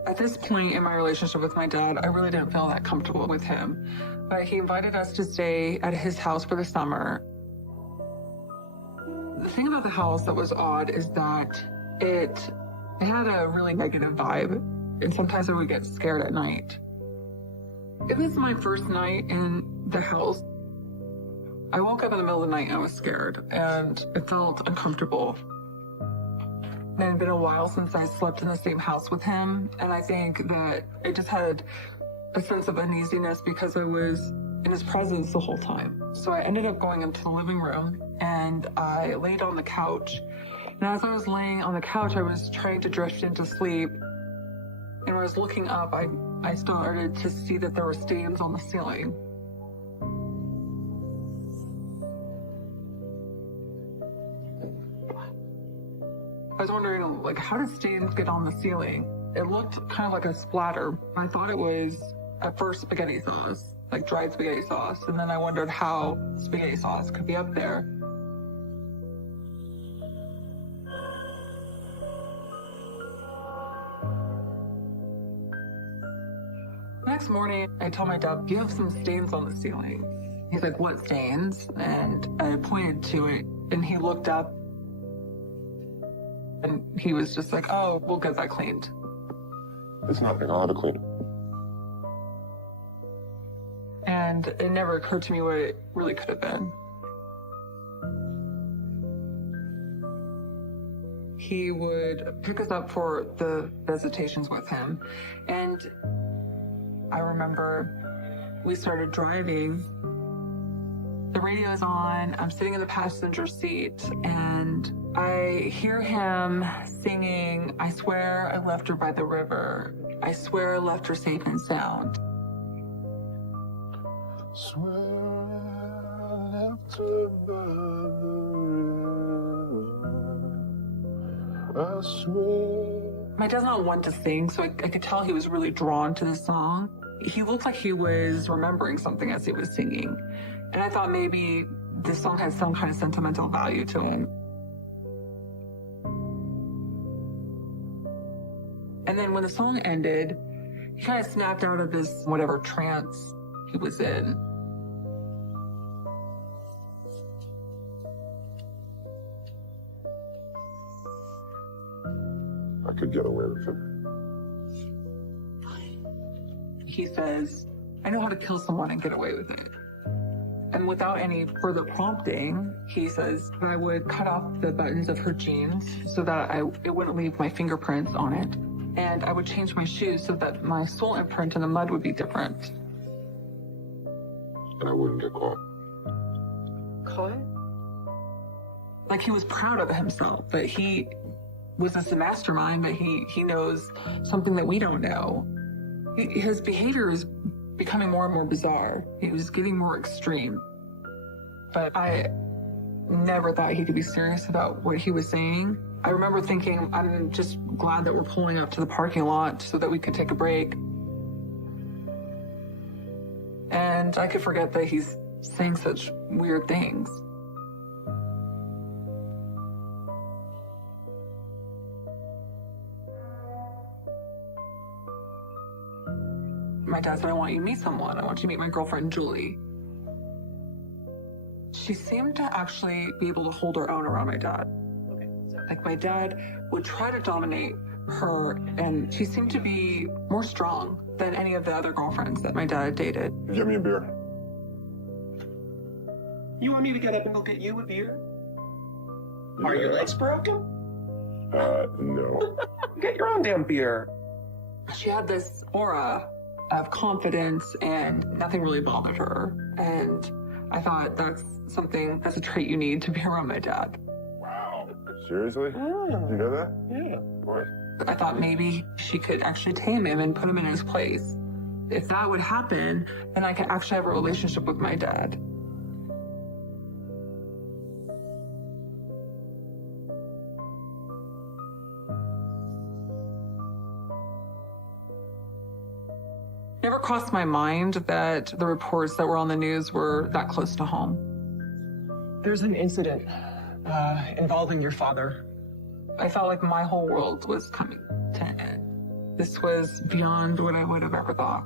At this point in my relationship with my dad, I really didn't feel that comfortable with him. But he invited us to stay at his house for the summer. The thing about the house that was odd is that it had a really negative vibe, and sometimes I would get scared at night. It was my first night in the house. I woke up in the middle of the night and I was scared, and it felt uncomfortable. It had been a while since I slept in the same house with him, and I think that I just had a sense of uneasiness because I was in his presence the whole time. So I ended up going into the living room, and I laid on the couch. And as I was laying on the couch, I was trying to drift into sleep. And when I was looking up, I started to see that there were stains on the ceiling. I was wondering, like, how did stains get on the ceiling? It looked kind of like a splatter. I thought it was, at first, spaghetti sauce, like dried spaghetti sauce. And then I wondered how spaghetti sauce could be up there. Next morning, I told my dad, you have some stains on the ceiling. He's like, what stains? And I pointed to it, and he looked up, and he was just like, oh, we'll get that cleaned. It's nothing. I'll have it cleaned. And it never occurred to me what it really could have been. He would pick us up for the visitations with him. And I remember we started driving. The radio's on, I'm sitting in the passenger seat, and I hear him singing, I swear I left her by the river. I swear I left her safe and sound. Swear I left her by the river. I swear. My dad's not one to sing, so I could tell he was really drawn to the song. He looked like he was remembering something as he was singing. And I thought maybe this song had some kind of sentimental value to him. And then when the song ended, he kind of snapped out of this whatever trance he was in. I could get away with it. He says, I know how to kill someone and get away with it. And without any further prompting, he says I would cut off the buttons of her jeans so that it wouldn't leave my fingerprints on it. And I would change my shoes so that my sole imprint in the mud would be different. And I wouldn't get caught. Caught? Like he was proud of himself, that he was this mastermind, that he knows something that we don't know. His behavior is becoming more and more bizarre. He was getting more extreme. But I never thought he could be serious about what he was saying. I remember thinking, I'm just glad that we're pulling up to the parking lot so that we could take a break. And I could forget that he's saying such weird things. My dad said, I want you to meet someone. I want you to meet my girlfriend, Julie. She seemed to actually be able to hold her own around my dad. Like my dad would try to dominate her, and she seemed to be more strong than any of the other girlfriends that my dad dated. Get me a beer. You want me to get up and go get you a beer? Are your legs broken? No. Get your own damn beer. She had this aura of confidence and nothing really bothered her. And I thought that's a trait you need to be around my dad. Wow. Seriously? Oh. You know that? Yeah. What? I thought maybe she could actually tame him and put him in his place. If that would happen, then I could actually have a relationship with my dad. Never crossed my mind that the reports that were on the news were that close to home. There's an incident involving your father. I felt like my whole world was coming to an end. This was beyond what I would have ever thought.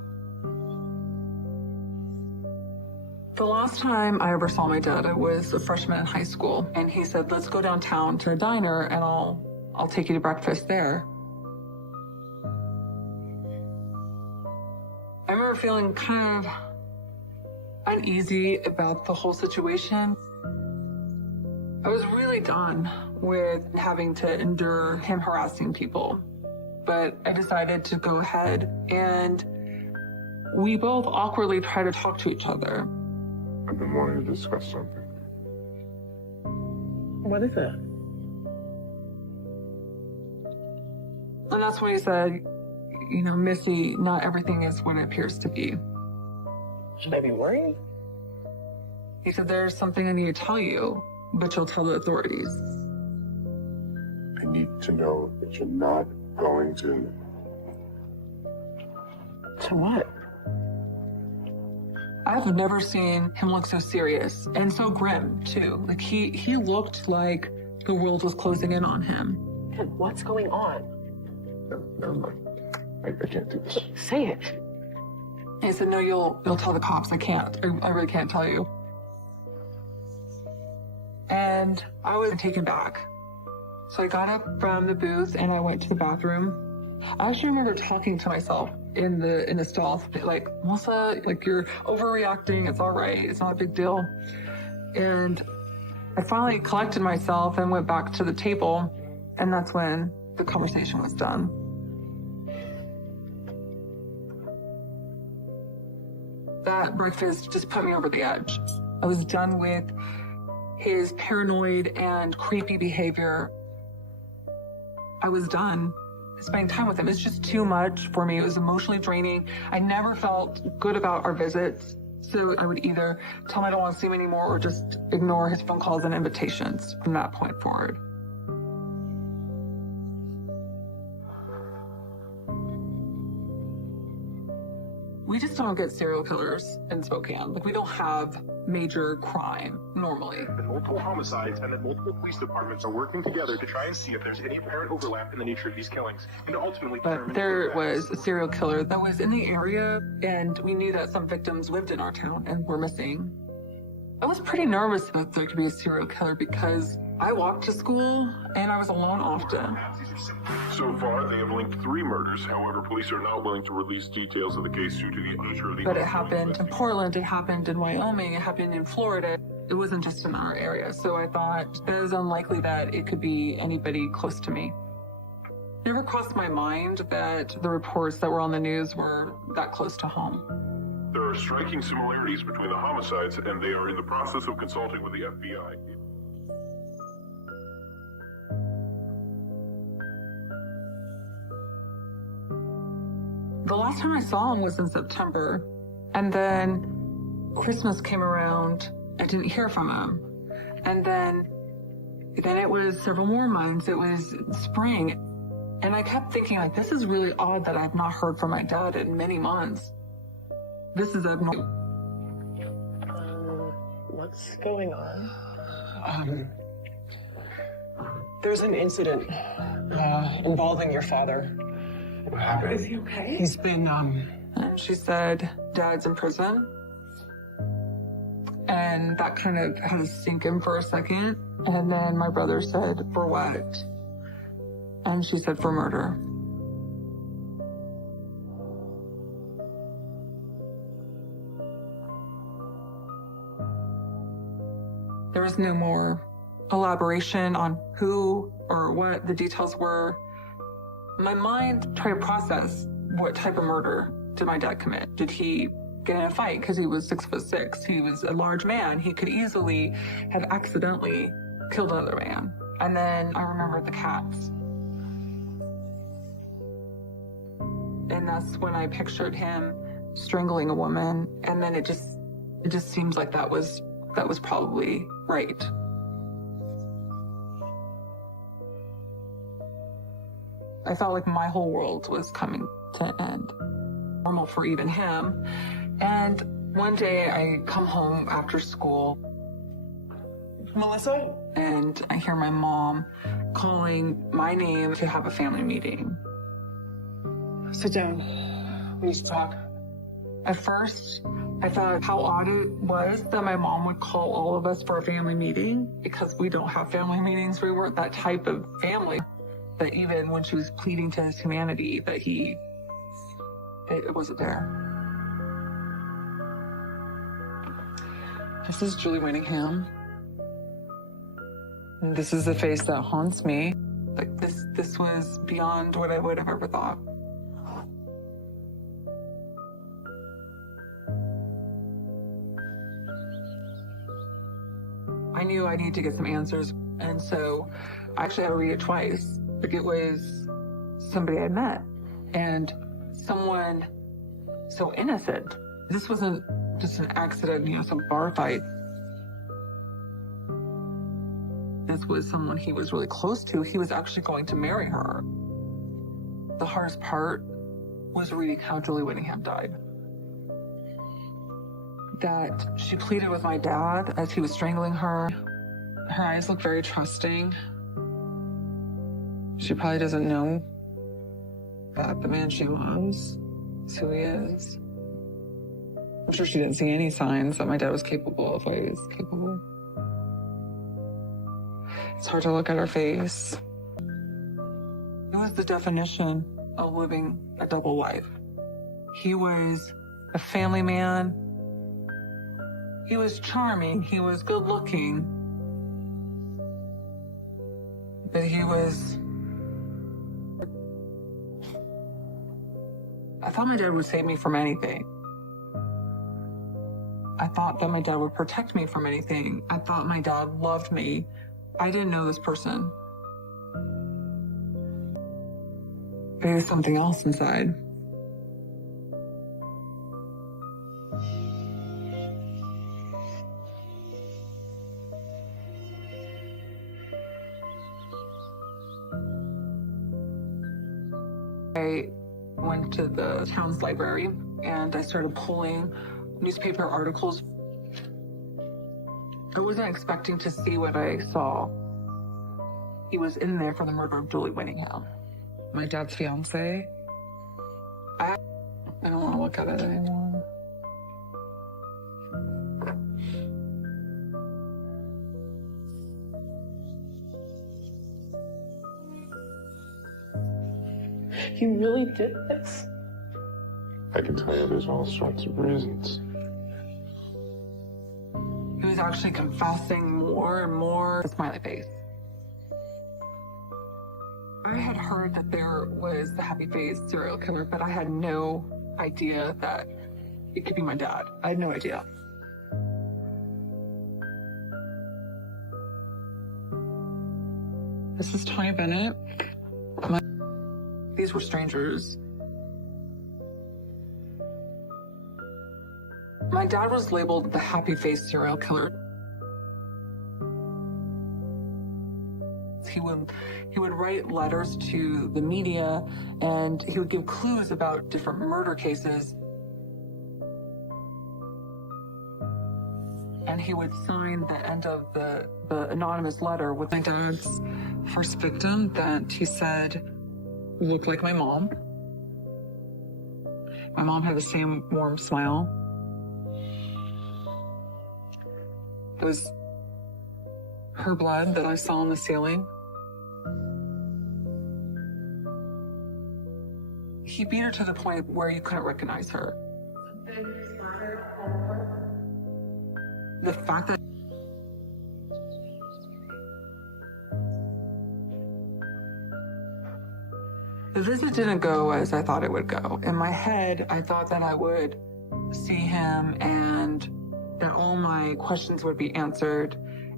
The last time I ever saw my dad, I was a freshman in high school, and he said, let's go downtown to a diner and I'll take you to breakfast there. I remember feeling kind of uneasy about the whole situation. I was really done with having to endure him harassing people, but I decided to go ahead, and we both awkwardly tried to talk to each other. I've been wanting to discuss something. What is it? And that's when he said, you know, Missy, not everything is what it appears to be. Should I be worried? He said, there's something I need to tell you, but you'll tell the authorities. I need to know that you're not going to. To what? I've never seen him look so serious and so grim, too. Like, he looked like the world was closing in on him. And what's going on? No, never mind. I can't do this. Say it. He said, no, you'll tell the cops. I can't. I really can't tell you. And I was taken back. So I got up from the booth and I went to the bathroom. I actually remember talking to myself in the stall, like, Melissa, like, you're overreacting. It's all right. It's not a big deal. And I finally collected myself and went back to the table. And that's when the conversation was done. That breakfast just put me over the edge. I was done with his paranoid and creepy behavior. I was done spending time with him. It's just too much for me. It was emotionally draining. I never felt good about our visits. So I would either tell him I don't want to see him anymore or just ignore his phone calls and invitations from that point forward. We just don't get serial killers in Spokane. Like, we don't have major crime normally. Multiple homicides and then multiple police departments are working together to try and see if there's any apparent overlap in the nature of these killings and to ultimately But determine there if was a serial killer that was in the area, and we knew that some victims lived in our town and were missing. I was pretty nervous that there could be a serial killer because I walked to school and I was alone often. So far, they have linked 3 murders. However, police are not willing to release details of the case due to the nature of the But it happened in Portland, it happened in Wyoming, it happened in Florida. It wasn't just in our area. So I thought it was unlikely that it could be anybody close to me. It never crossed my mind that the reports that were on the news were that close to home. There are striking similarities between the homicides, and they are in the process of consulting with the FBI. The last time I saw him was in September, and then Christmas came around. I didn't hear from him, and then it was several more months. It was spring, and I kept thinking, like, this is really odd that I've not heard from my dad in many months. This is abnormal. What's going on? There's an incident involving your father. What happened? Is he okay? He's been, And she said, Dad's in prison. And that kind of had to sink in for a second. And then my brother said, for what? And she said, for murder. There was no more elaboration on who or what the details were. My mind tried to process what type of murder did my dad commit? Did he get in a fight because he was 6'6"? He was a large man. He could easily have accidentally killed another man. And then I remembered the cats. And that's when I pictured him strangling a woman. And then it just seems like that was probably right. I felt like my whole world was coming to an end. Normal for even him. And one day I come home after school. Melissa? And I hear my mom calling my name to have a family meeting. Sit down. We need to talk. At first, I thought how odd it was that my mom would call all of us for a family meeting because we don't have family meetings. We weren't that type of family. That even when she was pleading to his humanity, that it wasn't there. This is Julie Winningham. And this is the face that haunts me. Like this was beyond what I would have ever thought. I knew I needed to get some answers, and so I actually had to read it twice. Like, it was somebody I met, and someone so innocent. This wasn't just an accident, some bar fight. This was someone he was really close to. He was actually going to marry her. The hardest part was reading how Julie Winningham died. That she pleaded with my dad as he was strangling her. Her eyes look very trusting. She probably doesn't know that the man she loves is who he is. I'm sure she didn't see any signs that my dad was capable of what he was capable. It's hard to look at her face. It was the definition of living a double life. He was a family man. He was charming. He was good looking. But he was... I thought my dad would save me from anything. I thought that my dad would protect me from anything. I thought my dad loved me. I didn't know this person. But he was something else inside. I Went to the town's library and I started pulling newspaper articles. I wasn't expecting to see what I saw. He was in there for the murder of Julie Winningham, my dad's fiance. I don't want to look at it anymore. You really did this? I can tell you there's all sorts of reasons. He was actually confessing more and more. A smiley face. I had heard that there was the happy face serial killer, but I had no idea that it could be my dad. I had no idea. This is Tanya Bennett. These were strangers. My dad was labeled the happy face serial killer. He would write letters to the media and he would give clues about different murder cases. And he would sign the end of the anonymous letter with my dad's first victim that he said looked like my mom. My mom had the same warm smile. It was her blood that I saw on the ceiling. He beat her to the point where you couldn't recognize her. The fact that the visit didn't go as I thought it would go. In my head, I thought that I would see him and that all my questions would be answered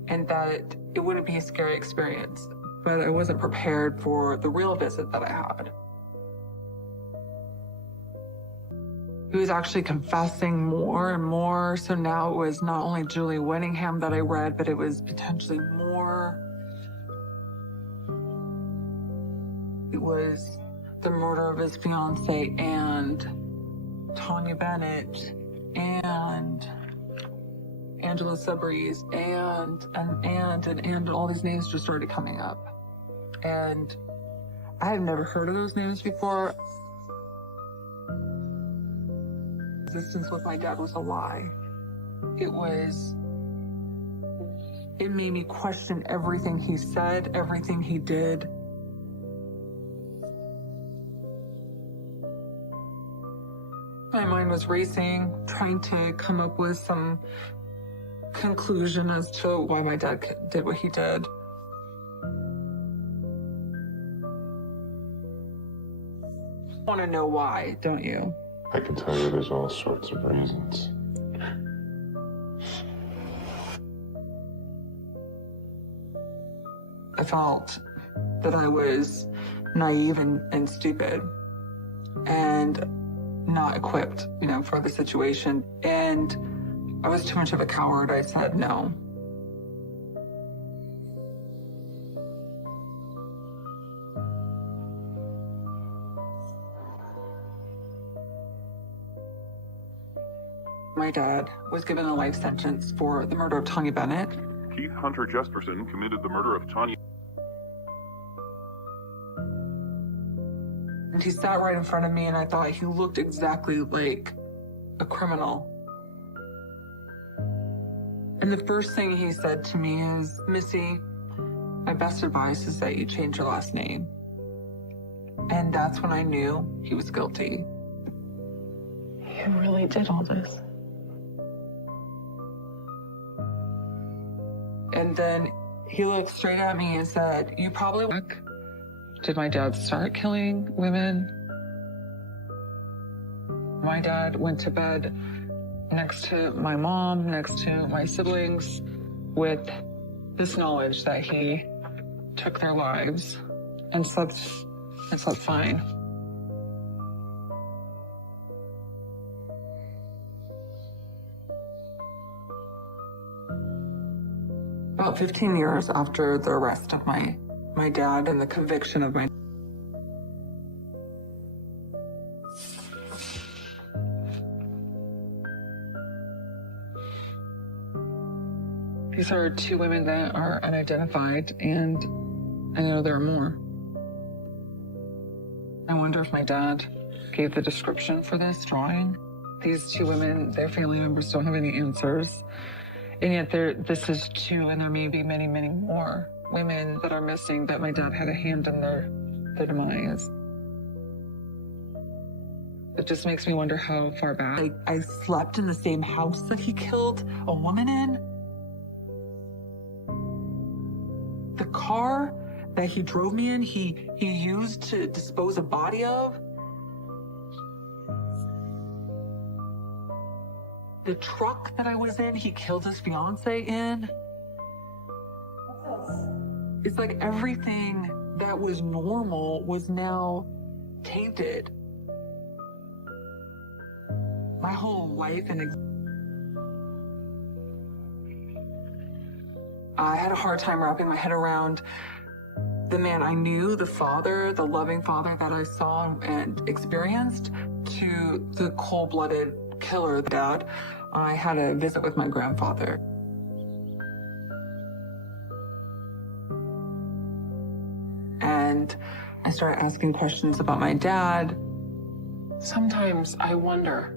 and that it wouldn't be a scary experience. But I wasn't prepared for the real visit that I had. He was actually confessing more and more. So now it was not only Julie Winningham that I read, but it was potentially more. It was the murder of his fiance and Tanya Bennett and Angela Subbreeze and all these names just started coming up. And I had never heard of those names before. Existence with my dad was a lie. It made me question everything he said, everything he did. My mind was racing, trying to come up with some conclusion as to why my dad did what he did. You want to know why, don't you? I can tell you there's all sorts of reasons. I felt that I was naive and stupid and not equipped, for the situation. And I was too much of a coward. I said no. My dad was given a life sentence for the murder of Tanya Bennett. Keith Hunter Jesperson committed the murder of Tanya. And he sat right in front of me and I thought he looked exactly like a criminal. And the first thing he said to me is, Missy, my best advice is that you change your last name. And that's when I knew he was guilty. He really did all this. And then he looked straight at me and said, you probably... Did my dad start killing women? My dad went to bed next to my mom, next to my siblings, with this knowledge that he took their lives and slept fine. About 15 years after the arrest of my dad and the conviction of These are 2 women that are unidentified, and I know there are more. I wonder if my dad gave the description for this drawing. These 2 women, their family members don't have any answers. And yet this is 2, and there may be many, many more women that are missing that my dad had a hand in their demise. It just makes me wonder how far back. I slept in the same house that he killed a woman in. The car that he drove me in, he used to dispose a body of. The truck that I was in, he killed his fiance in. It's like everything that was normal was now tainted. My whole life I had a hard time wrapping my head around the man I knew, the father, the loving father that I saw and experienced, to the cold-blooded killer dad. I had a visit with my grandfather. And I started asking questions about my dad. Sometimes I wonder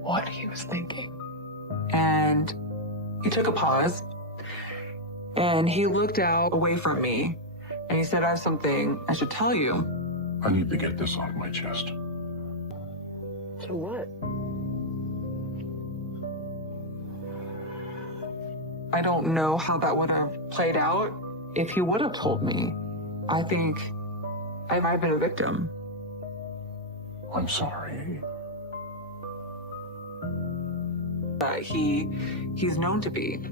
what he was thinking. And he took a pause, and he looked out away from me, and he said, I have something I should tell you. I need to get this off my chest. To what? I don't know how that would have played out if he would have told me. I think I might have been a victim. I'm sorry. He's known to be.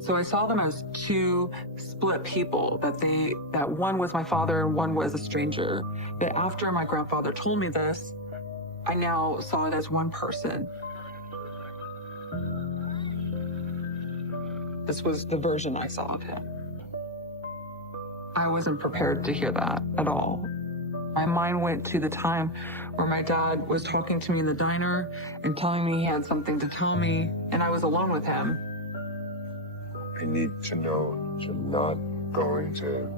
So I saw them as 2 split people, that one was my father and one was a stranger. But after my grandfather told me this, I now saw it as one person. This was the version I saw of him. I wasn't prepared to hear that at all. My mind went to the time where my dad was talking to me in the diner and telling me he had something to tell me, and I was alone with him. I need to know you're not going to...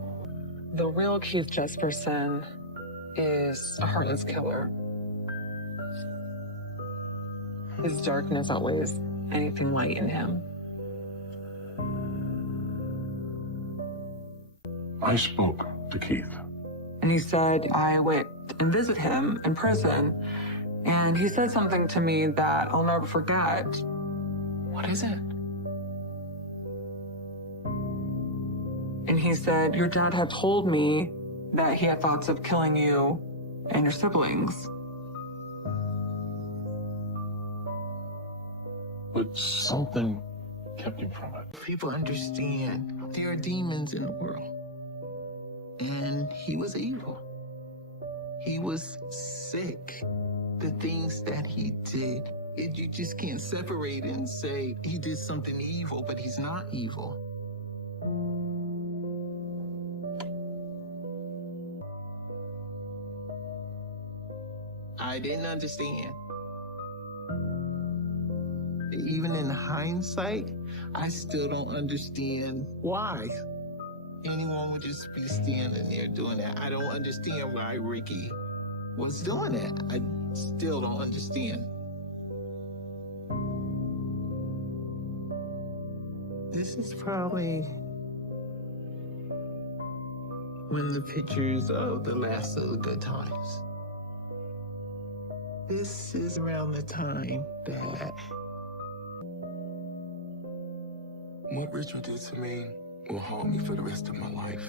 The real Keith Jesperson is a heartless killer. His darkness outweighs anything light in him. I spoke to Keith. And he said I went and visit him in prison, and he said something to me that I'll never forget. What is it? And he said, your dad had told me that he had thoughts of killing you and your siblings. But something kept him from it. People understand there are demons in the world. And he was evil. He was sick. The things that he did, you just can't separate and say he did something evil, but he's not evil. I didn't understand. Even in hindsight, I still don't understand why anyone would just be standing there doing that. I don't understand why Ricky was doing that. I still don't understand. This is probably one of the pictures of the last of the good times. This is around the time that what Richard did to me will haunt me for the rest of my life.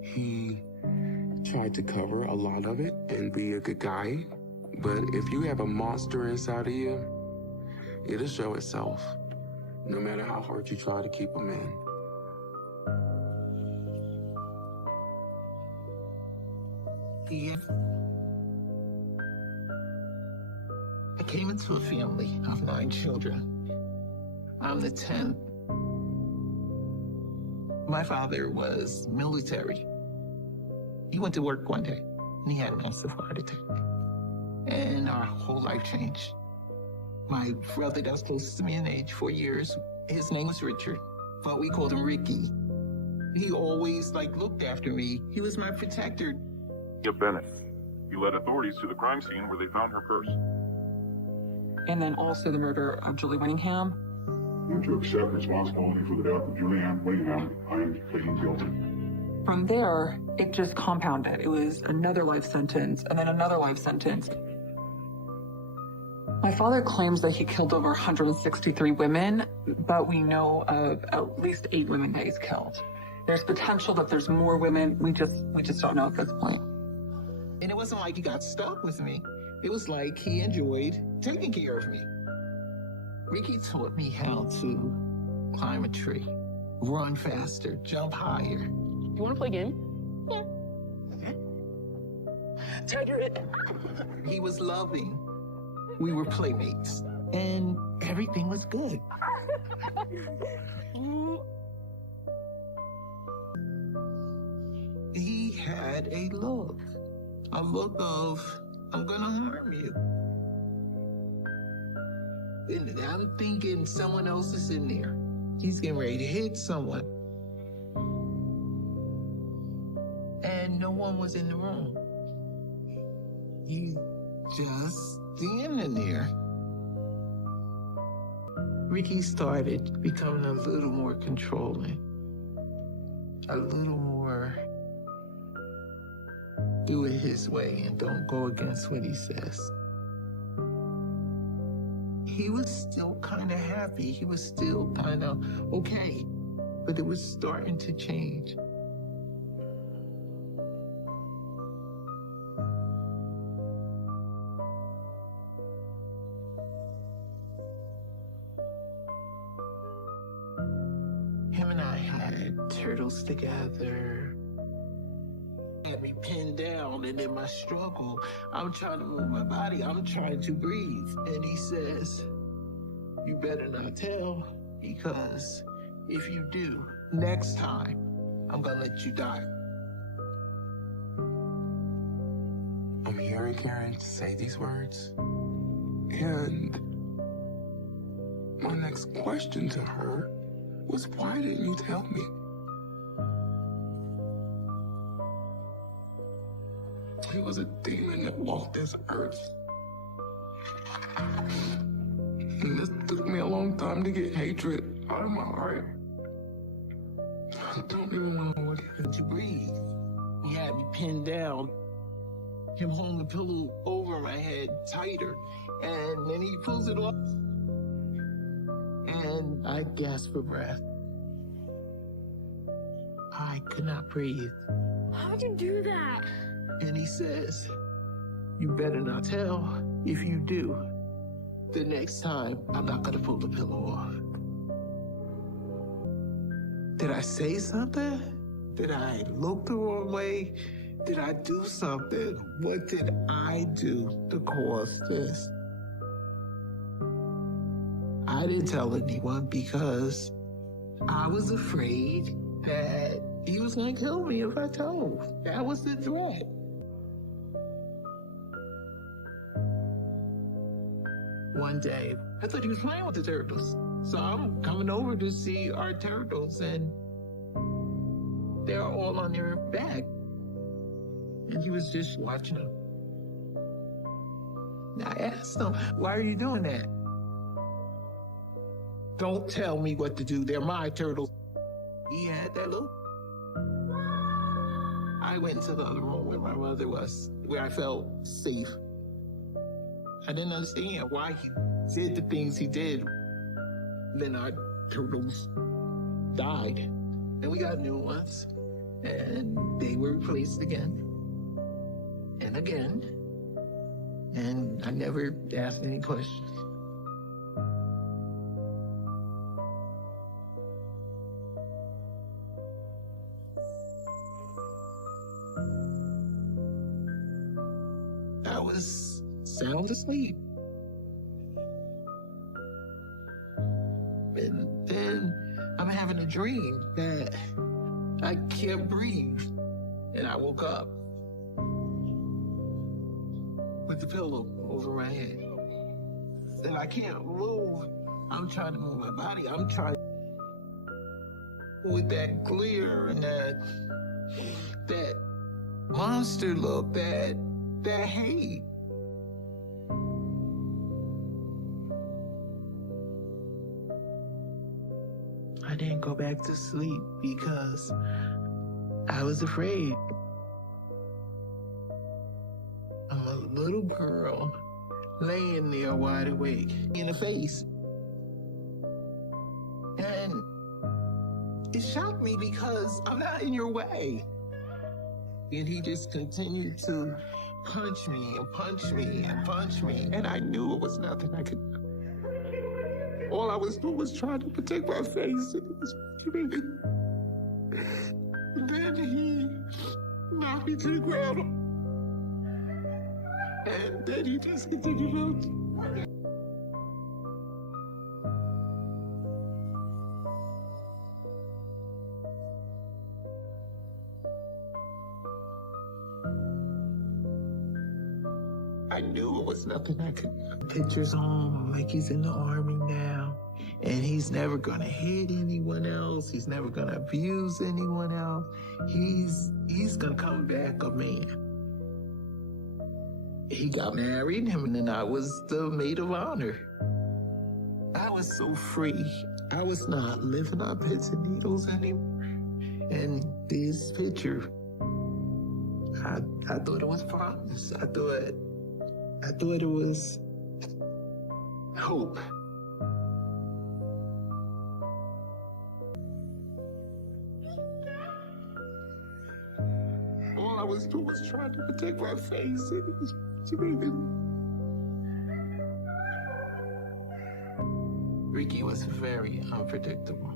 He tried to cover a lot of it and be a good guy, but if you have a monster inside of you, it'll show itself, no matter how hard you try to keep him in. Yeah. I came into a family of 9 children. I'm the 10th. My father was military. He went to work one day and he had a massive heart attack. And our whole life changed. My brother that was closest to me in age, 4 years, his name was Richard, but we called him Ricky. He always looked after me. He was my protector. Bennett. He led authorities to the crime scene where they found her purse. And then also the murder of Julie Winningham. And to accept responsibility for the death of Julianne Winningham, I am pleading guilty. From there, it just compounded. It was another life sentence and then another life sentence. My father claims that he killed over 163 women, but we know of at least 8 women that he's killed. There's potential that there's more women. We just don't know at this point. And it wasn't like he got stuck with me. It was like he enjoyed taking care of me. Ricky taught me how to climb a tree, run faster, jump higher. You want to play a game? Yeah. Tiger it. He was loving. We were playmates, and everything was good. He had a look of, I'm gonna harm you. And I'm thinking someone else is in there. He's getting ready to hit someone. And no one was in the room. He just standing there. Ricky started becoming a little more controlling. A little more do it his way and don't go against what he says. He was still kind of happy. He was still kind of okay. But it was starting to change. Him and I had turtles together. Had me pinned down, and in my struggle, I'm trying to move my body. I'm trying to breathe. And he says, you better not tell, because if you do, next time, I'm gonna let you die. I'm hearing Karen say these words, and my next question to her was, why didn't you tell me? He was a demon that walked this earth. And this took me a long time to get hatred out of my heart. I don't even know what happened to breathe. He had me pinned down. Him holding the pillow over my head tighter. And then he pulls it off. And I gasped for breath. I could not breathe. How'd you do that? And he says, you better not tell. If you do, the next time, I'm not gonna pull the pillow off. Did I say something? Did I look the wrong way? Did I do something? What did I do to cause this? I didn't tell anyone because I was afraid that he was gonna kill me if I told. That was the threat. One day, I thought he was playing with the turtles. So I'm coming over to see our turtles, and they're all on their back. And he was just watching them. And I asked him, why are you doing that? Don't tell me what to do. They're my turtles. He had that look. I went into the other room where my mother was, where I felt safe. I didn't understand why he did the things he did. Then our turtles died. And we got new ones. And they were replaced again. And again. And I never asked any questions. I was sound asleep. And then I'm having a dream that I can't breathe. And I woke up with the pillow over my head. and I can't move. I'm trying to move my body. I'm trying with that glare and that monster look, that hate. I didn't go back to sleep because I was afraid. I'm a little girl laying there wide awake in the face. And it shocked me because I'm not in your way. And he just continued to punch me and punch me and punch me. And I knew it was nothing I could do. All I was doing was trying to protect my face. And then he knocked me to the ground. And then he just continued on. I knew it was nothing I could do. Pictures home like he's in the army now. And he's never gonna hit anyone else. He's never gonna abuse anyone else. He's gonna come back a man. He got married, and then I was the maid of honor. I was so free. I was not living on pins and needles anymore. And this picture, I thought it was promise. I thought it was hope. All I was doing was trying to protect my face. Ricky was very unpredictable.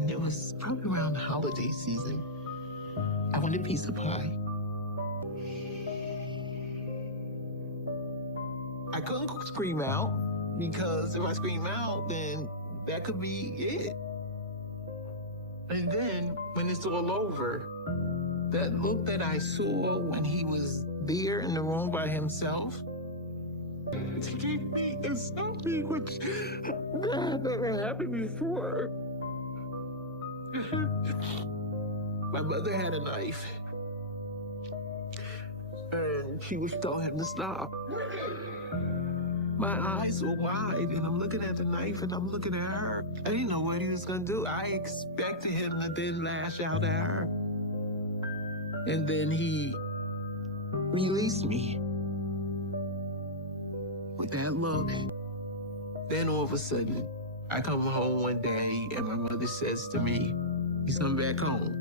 And it was probably around the holiday season. I wanted a piece of pie. I couldn't scream out because if I scream out, then that could be it. And then when it's all over, that look that I saw when he was there in the room by himself, it gave me something which never happened before. My mother had a knife, and she was telling him to stop. My eyes were wide, and I'm looking at the knife, and I'm looking at her. I didn't know what he was gonna do. I expected him to then lash out at her. And then he released me with that look. Then all of a sudden, I come home one day, and my mother says to me, he's coming back home.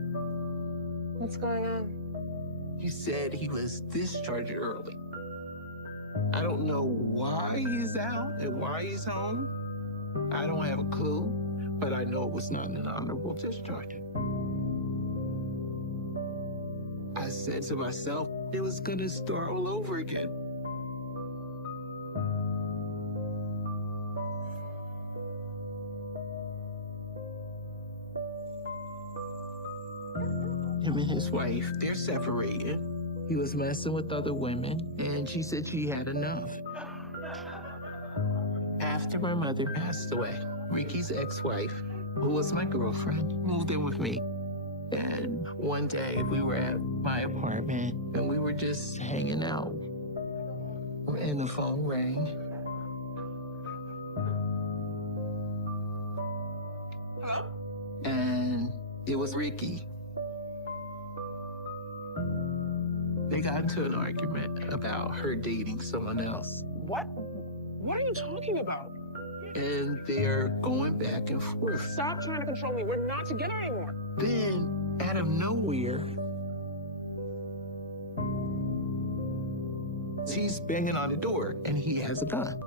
What's going on? He said he was discharged early. I don't know why he's out and why he's home. I don't have a clue, but I know it was not an honorable discharge. I said to myself, it was gonna start all over again. Him and his wife, they're separated. He was messing with other women, and she said she had enough. After my mother passed away, Ricky's ex-wife, who was my girlfriend, moved in with me. And one day we were at my apartment, and we were just hanging out. And the phone rang. And it was Ricky. They got into an argument about her dating someone else. What? What are you talking about? And they're going back and forth. Stop trying to control me. We're not together anymore. Then, out of nowhere, he's banging on the door, and he has a gun.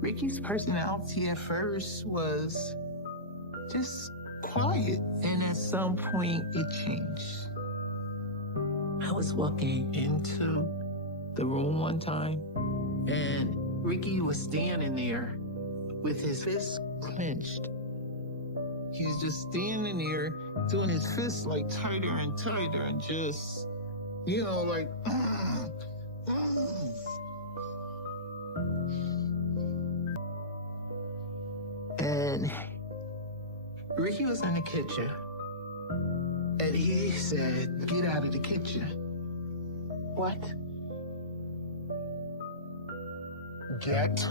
Ricky's personality at first was just quiet, and at some point it changed. I was walking into the room one time, and Ricky was standing there with his fists clenched. He was just standing there doing his fists like tighter and tighter and just You know, like, and Ricky was in the kitchen, and he said, "Get out of the kitchen." What? Get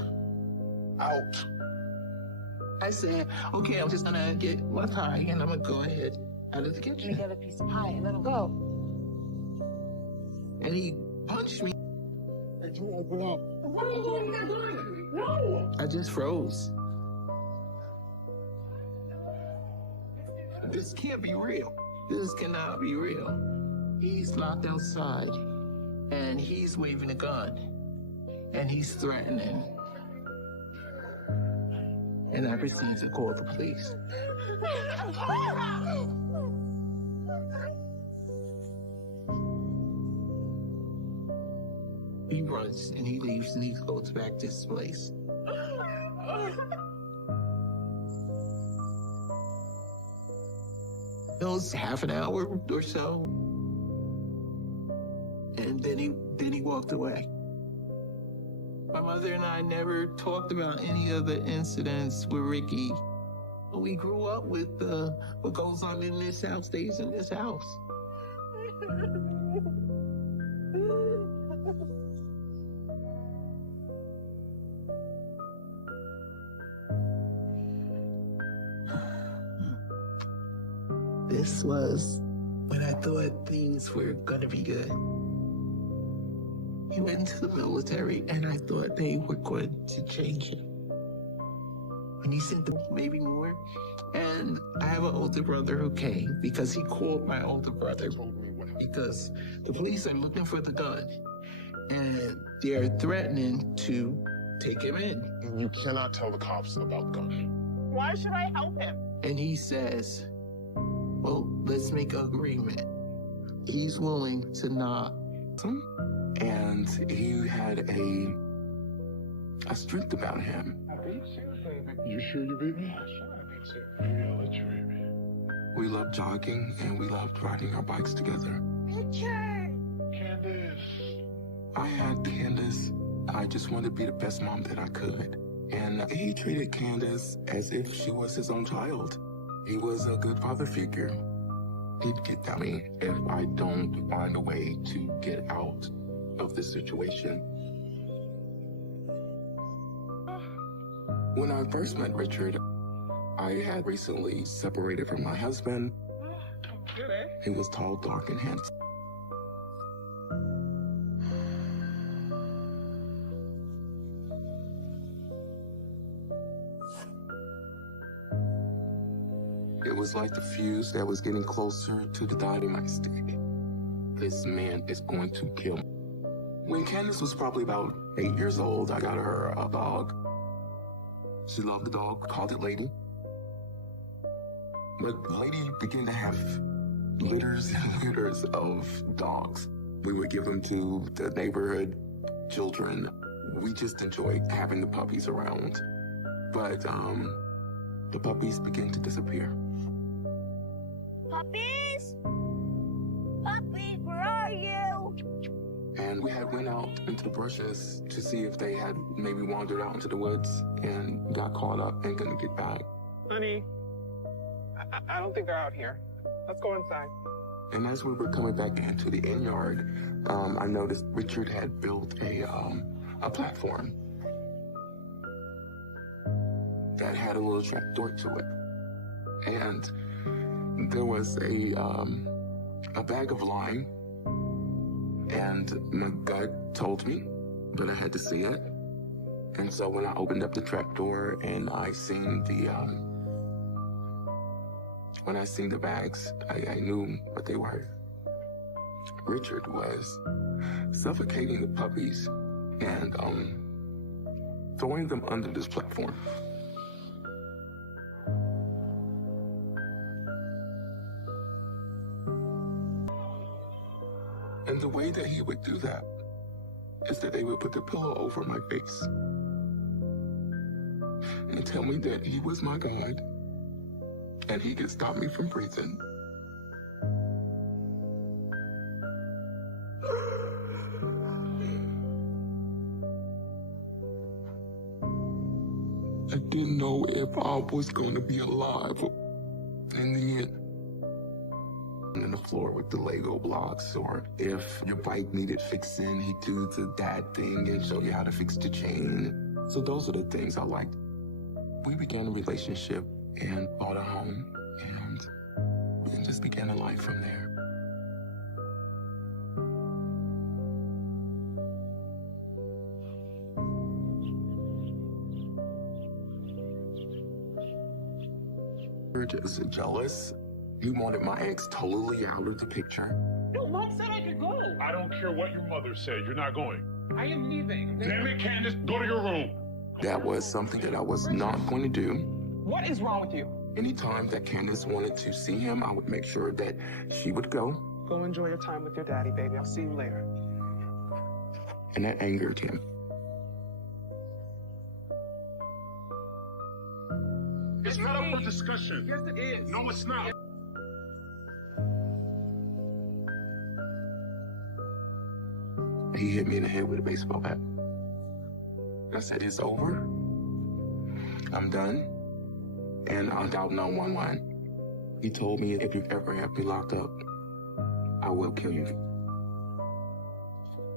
out. I said, "Okay, I'm just gonna get my pie and I'm gonna go ahead out of the kitchen." Get a piece of pie and let him go. And he punched me. I just froze. This can't be real. This cannot be real. He's locked outside, and he's waving a gun, and he's threatening. And I proceed to call the police. He runs and he leaves and he goes back to his place. It was half an hour or so. And then he walked away. My mother and I never talked about any of the incidents with Ricky. We grew up with what goes on in this house stays in this house. This was when I thought things were gonna be good. He went into the military, and I thought they were going to change him. And he sent them maybe more. And I have an older brother who came because he called my older brother because the police are looking for the gun, and they're threatening to take him in. And you cannot tell the cops about the gun. Why should I help him? And he says, "Well, let's make an agreement." He's willing to not. And he had a strength about him. You sure you baby? Yeah, let you baby. We loved jogging and we loved riding our bikes together. Candace. I had Candace. I just wanted to be the best mom that I could. And he treated Candace as if she was his own child. He was a good father figure. He'd get at me if I don't find a way to get out of this situation. When I first met Richard, I had recently separated from my husband. He was tall, dark, and handsome. It was like the fuse that was getting closer to the dynamite stick. This man is going to kill me. When Candace was probably about 8 years old, I got her a dog. She loved the dog, called it Lady. But Lady began to have litters and litters of dogs. We would give them to the neighborhood children. We just enjoyed having the puppies around. But the puppies began to disappear. Puppies? Puppies, where are you? And we had went out into the bushes to see if they had maybe wandered out into the woods and got caught up and couldn't get back. Honey, I don't think they're out here. Let's go inside. And as we were coming back into the inn yard, I noticed Richard had built a platform that had a little trap door to it. And there was a bag of lime. And my gut told me, but I had to see it. And so when I opened up the trapdoor and I seen the bags, I knew what they were. Richard was suffocating the puppies and throwing them under this platform. And the way that he would do that is that they would put the pillow over my face and tell me that he was my God and he could stop me from breathing. didn't know if I was going to be alive. In the end, on the floor with the Lego blocks, or if your bike needed fixing, he'd do the dad thing and show you how to fix the chain. So those are the things I liked. We began a relationship and bought a home, and we just began a life from there. Just jealous. He wanted my ex totally out of the picture. Your mom said I could go. I don't care what your mother said. You're not going. I am leaving. Damn it, Candace. Go to your room. That was something that I was not going to do. What is wrong with you? Anytime that Candace wanted to see him, I would make sure that she would go. Go enjoy your time with your daddy, baby. I'll see you later. And that angered him. It's not up for discussion. Yes, it is. No, it's not. He hit me in the head with a baseball bat. I said, it's over. I'm done. And I dialed 911. He told me, if you ever have me locked up, I will kill you.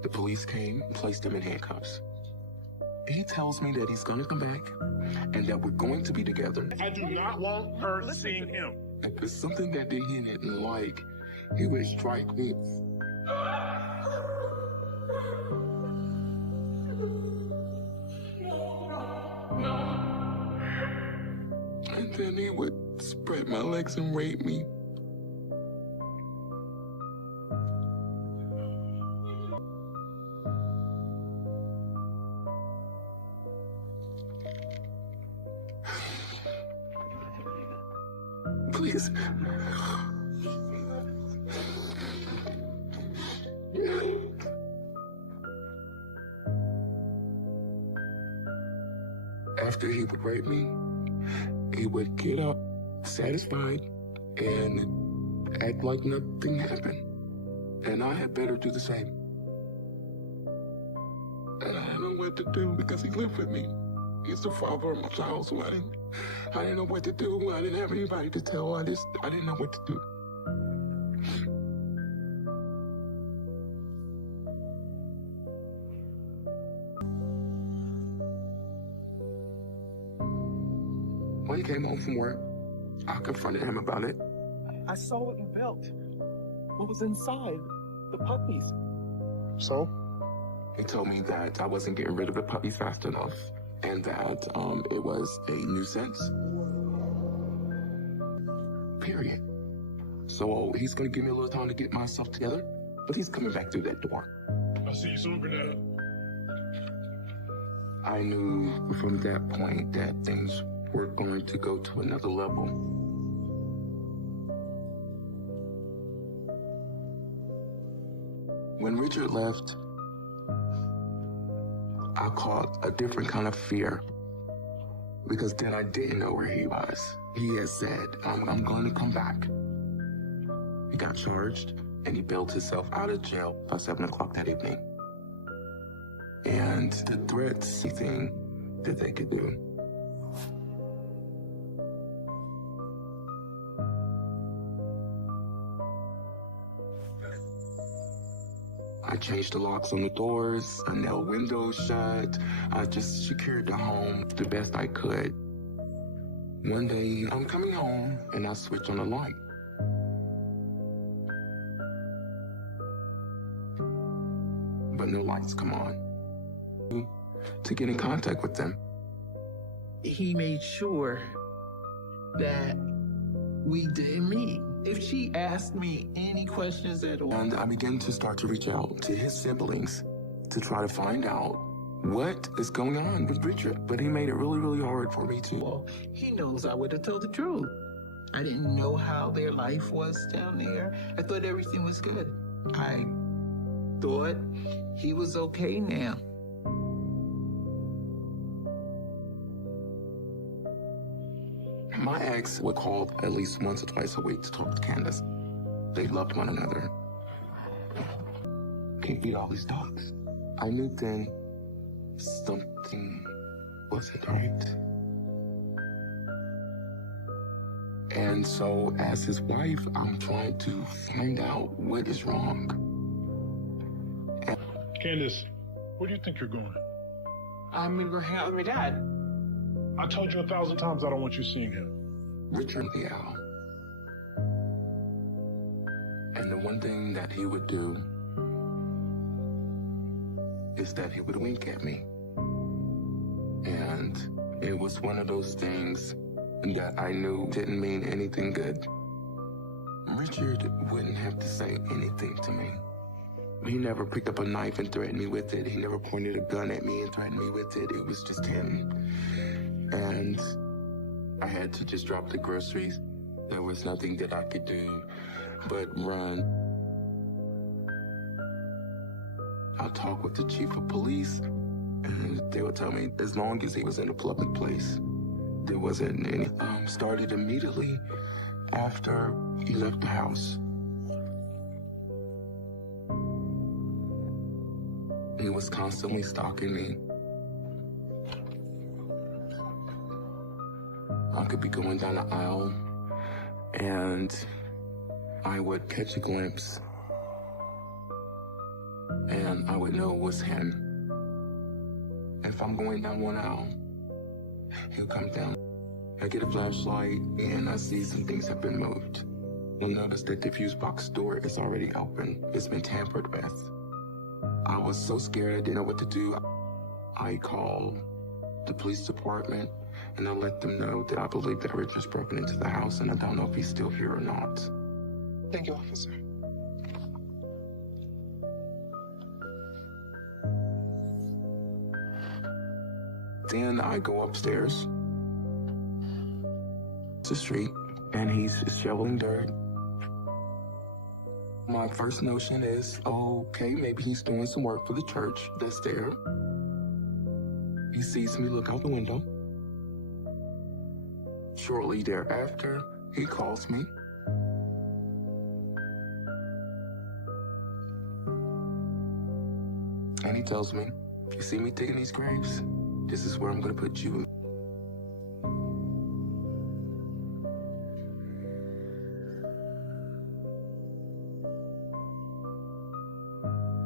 The police came and placed him in handcuffs. He tells me that he's gonna come back and that we're going to be together. I do not want her seeing him. If there's something that he didn't like, he would strike me. And then he would spread my legs and rape me. Please. After he would rape me, he would get up satisfied and act like nothing happened. And I had better do the same. And I didn't know what to do because he lived with me. He's the father of my child, so I didn't know what to do. I didn't have anybody to tell. I didn't know what to do. When he came home from work, I confronted him about it. I saw what you built. What was inside? The puppies. So? He told me that I wasn't getting rid of the puppy fast enough and that it was a nuisance. Period. So he's gonna give me a little time to get myself together, but he's coming back through that door. I'll see you soon, Bernetta. I knew from that point that things were going to go to another level. When Richard left, I caught a different kind of fear because then I didn't know where he was. He had said, I'm going to come back. He got charged and he bailed himself out of jail by 7 o'clock that evening. And the threats, thing that they could do. I changed the locks on the doors, I nailed windows shut, I just secured the home the best I could. One day, I'm coming home and I switch on the light. But no lights come on. To get in contact with them. He made sure that we didn't meet. If she asked me any questions at all. And I began to start to reach out to his siblings to try to find out what is going on with Richard. But he made it really, really hard for me to. Well, he knows I would have told the truth. I didn't know how their life was down there. I thought everything was good. I thought he was okay now. My ex would call at least once or twice a week to talk to Candace. They loved one another. Can't beat all these dogs. I knew then something wasn't right. And so, as his wife, I'm trying to find out what is wrong. Candace, where do you think you're going? I'm gonna go hang out with my dad. I told you 1,000 times I don't want you seeing him. Richard the Owl. And the one thing that he would do is that he would wink at me. And it was one of those things that I knew didn't mean anything good. Richard wouldn't have to say anything to me. He never picked up a knife and threatened me with it. He never pointed a gun at me and threatened me with it. It was just him. And I had to just drop the groceries. There was nothing that I could do but run. I'll talk with the chief of police, and they would tell me as long as he was in a public place, there wasn't any. Started immediately after he left the house. He was constantly stalking me. I could be going down the aisle, and I would catch a glimpse, and I would know it was him. If I'm going down one aisle, he'll come down. I get a flashlight, and I see some things have been moved. You'll notice that the fuse box door is already open. It's been tampered with. I was so scared I didn't know what to do. I called the police department, and I let them know that I believe that Richard's broken into the house, and I don't know if he's still here or not. Thank you, officer. Then I go upstairs to the street, and he's shoveling dirt. My first notion is, okay, maybe he's doing some work for the church that's there. He sees me look out the window. Shortly thereafter, he calls me. And he tells me, you see me digging these graves? This is where I'm gonna put you.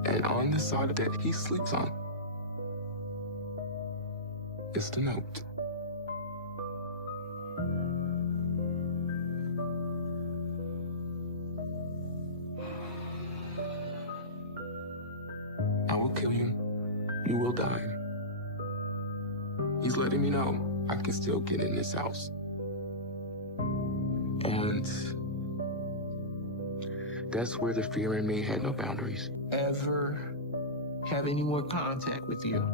And on the side that he sleeps on is the note. I will kill you. You will die. He's letting me know I can still get in this house. And that's where the fear in me had no boundaries. Ever have any more contact with you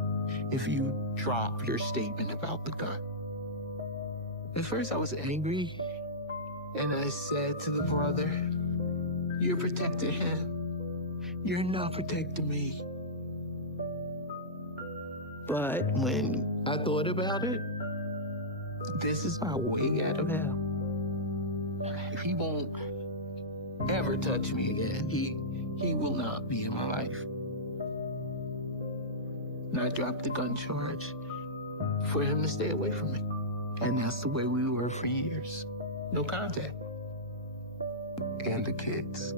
if you drop your statement about the gun? At first I was angry, and I said to the brother, you're protecting him. You're not protecting me. But when I thought about it, this is my way out of hell. He won't ever touch me again. He will not be in my life. And I dropped the gun charge for him to stay away from me. And that's the way we were for years. No contact. And the kids.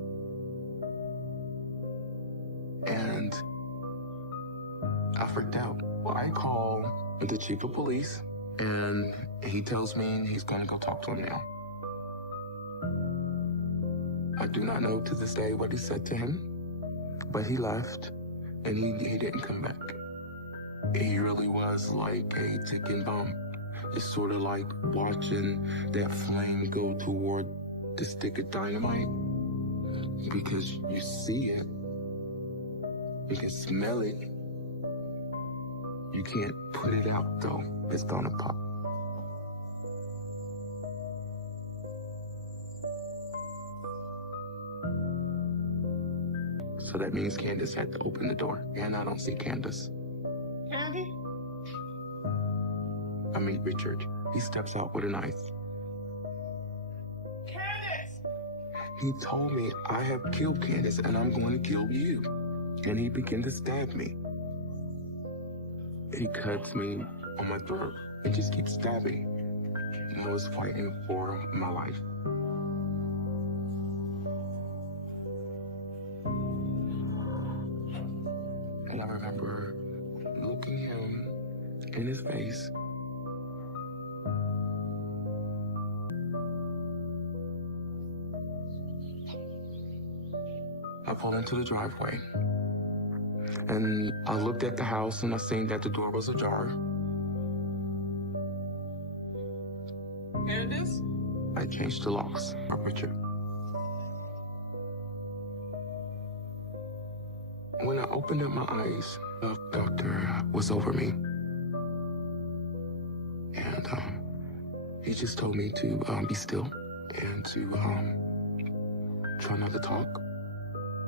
And I freaked out. Well, I call the chief of police, and he tells me he's gonna go talk to him now. I do not know to this day what he said to him, but he left, and he didn't come back. He really was like a ticking bomb. It's sort of like watching that flame go toward the stick of dynamite, because you see it, you can smell it. You can't put it out though, it's gonna pop. So that means Candace had to open the door, and I don't see Candace. Candy? I meet Richard. He steps out with a knife. Candace! He told me I have killed Candace and I'm going to kill you. And he began to stab me. He cuts me on my throat and just keeps stabbing. I was fighting for my life. And I remember looking him in his face. I pulled into the driveway. And I looked at the house and I seen that the door was ajar. Candace? I changed the locks. Richard. When I opened up my eyes, the doctor was over me. And he just told me to be still and to try not to talk.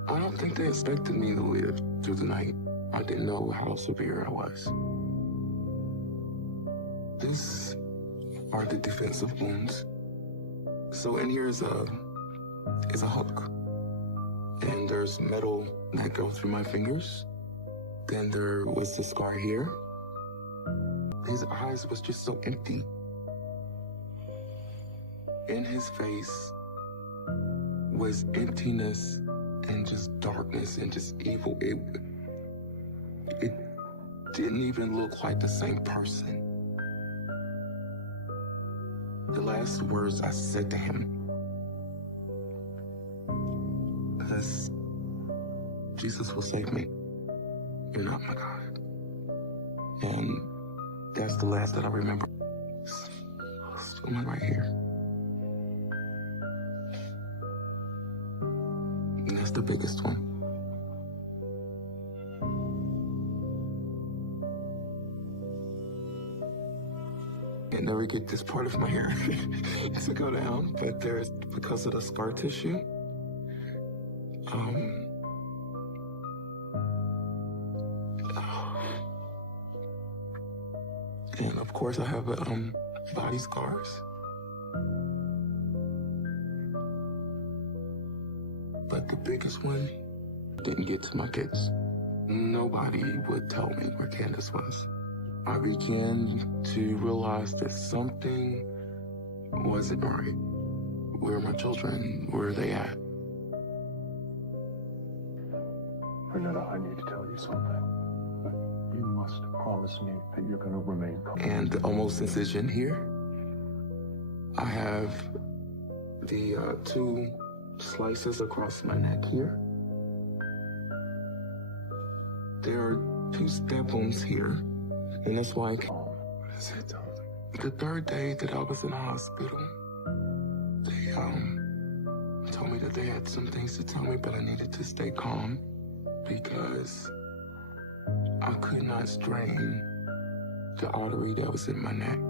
I don't think they expected me to live through the night. I didn't know how severe I was. These are the defensive wounds. So in here is a hook. And there's metal that goes through my fingers. Then there was the scar here. His eyes was just so empty. In his face was emptiness and just darkness and just evil. It didn't even look like the same person. The last words I said to him was, Jesus will save me. You're not my God. And that's the last that I remember. Still right here. And that's the biggest one. I never get this part of my hair to go down, but there's, because of the scar tissue, and of course I have body scars. But the biggest one didn't get to my kids. Nobody would tell me where Candace was. I began to realize that something wasn't right. Where are my children? Where are they at? Renetta, I need to tell you something. But you must promise me that you're going to remain calm. And almost incision here. I have the 2 slices across my neck here. There are 2 stab wounds here. And that's why the 3rd day that I was in the hospital, they told me that they had some things to tell me, but I needed to stay calm because I could not strain the artery that was in my neck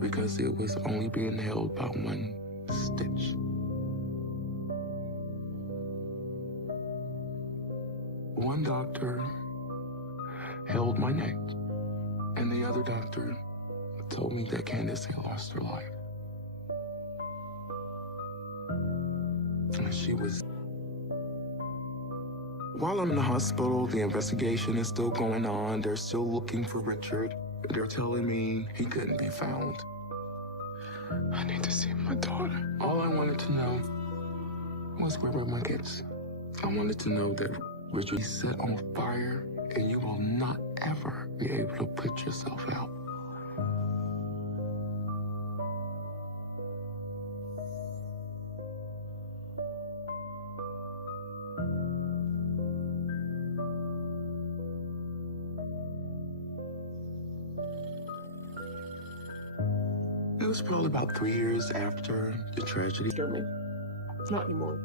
because it was only being held by 1 stitch. One doctor held my neck, and the other doctor told me that Candace had lost her life. And she was... While I'm in the hospital, the investigation is still going on. They're still looking for Richard. They're telling me he couldn't be found. I need to see my daughter. All I wanted to know was where were my kids. I wanted to know that Richard is set on fire and you will not ever be able to put yourself out. It was probably about 3 years after the tragedy. It's not anymore.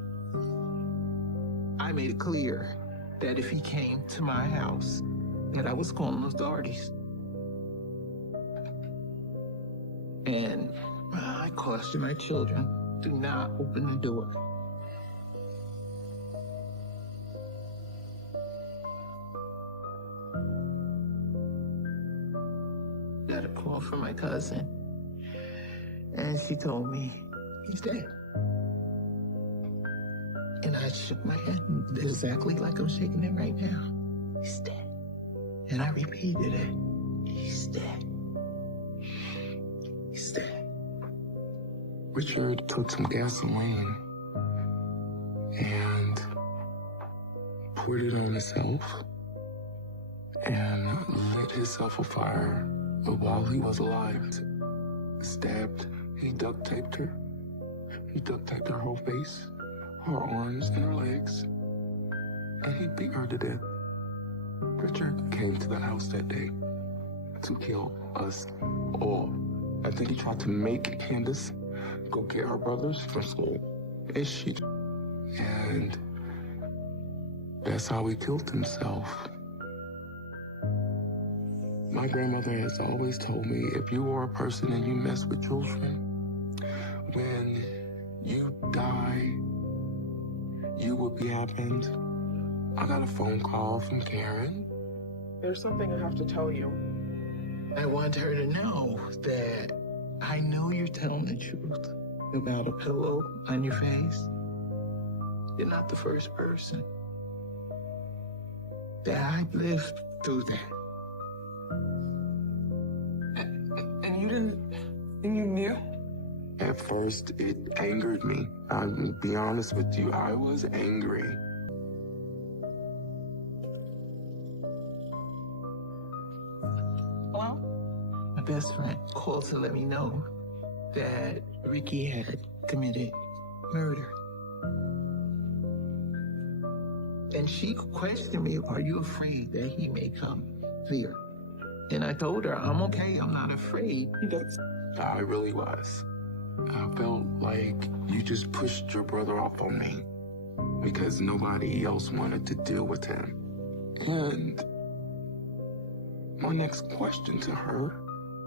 I made it clear that if he came to my house, that I was calling the authorities. And I cautioned my children, do not open the door. Got a call from my cousin, and she told me he's dead. And I shook my head exactly like I'm shaking it right now. He's dead. And I repeated it. He's dead. He's dead. Richard took some gasoline and poured it on himself and lit himself afire while he was alive. Stabbed, he duct taped her. He duct taped her whole face, her arms, and her legs. And he beat her to death. Richard came to the house that day to kill us all. I think he tried to make Candace go get her brothers from school. And she... And that's how he killed himself. My grandmother has always told me, if you are a person and you mess with children, when you die, you will be happened. I got a phone call from Karen. There's something I have to tell you. I want her to know that I know you're telling the truth about a pillow on your face. You're not the first person. That I've lived through that. And you didn't... And you knew? At first, it angered me. I'll be honest with you, I was angry. Hello? My best friend called to let me know that Ricky had committed murder. And she questioned me, are you afraid that he may come here? And I told her, I'm okay, I'm not afraid. I really was. I felt like you just pushed your brother off on me because nobody else wanted to deal with him. And my next question to her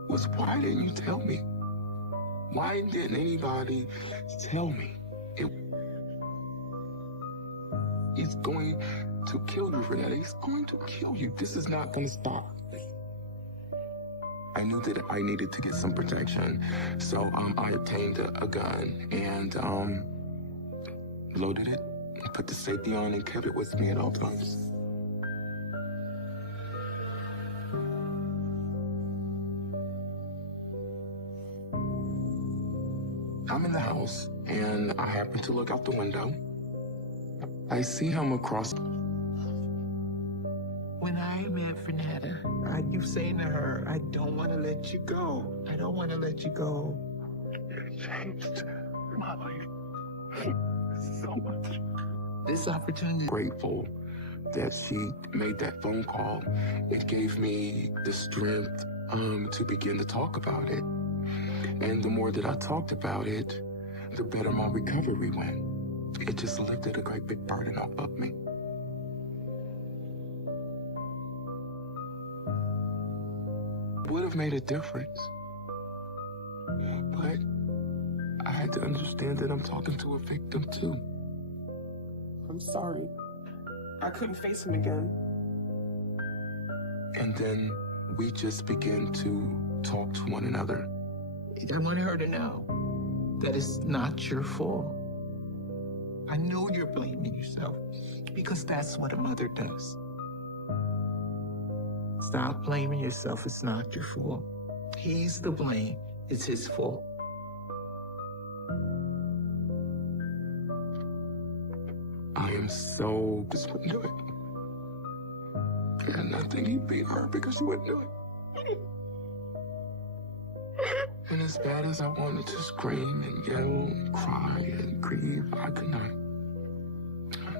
was, why didn't you tell me? Why didn't anybody tell me? He's going to kill you, Renetta. He's going to kill you. This is not going to stop. I knew that I needed to get some protection, so I obtained a gun and loaded it, put the safety on, and kept it with me at all times. I'm in the house, and I happen to look out the window. I see him across. When I met Fernanda, I keep saying to her, I don't want to let you go. I don't want to let you go. It changed my life so much. This opportunity. Grateful that she made that phone call. It gave me the strength to begin to talk about it. And the more that I talked about it, the better my recovery went. It just lifted a great big burden off of me. Would have made a difference. But I had to understand that I'm talking to a victim too. I'm sorry. I couldn't face him again. And then we just began to talk to one another. I want her to know that it's not your fault. I know you're blaming yourself because that's what a mother does. Stop blaming yourself. It's not your fault. He's the blame. It's his fault. I am so just wouldn't do it. And nothing, he beat her because he wouldn't do it. And as bad as I wanted to scream and yell and cry and grieve, I could not.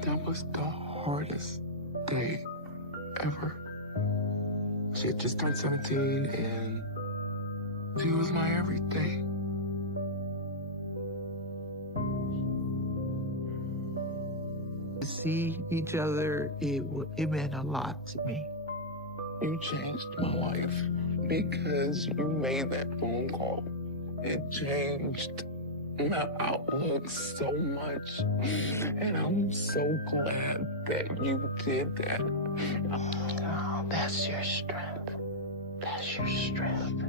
That was the hardest day ever. She had just turned 17 and she was my everything. To see each other, it meant a lot to me. You changed my life because you made that phone call. It changed my outlook so much. And I'm so glad that you did that. Oh, that's your strength. That's your strength.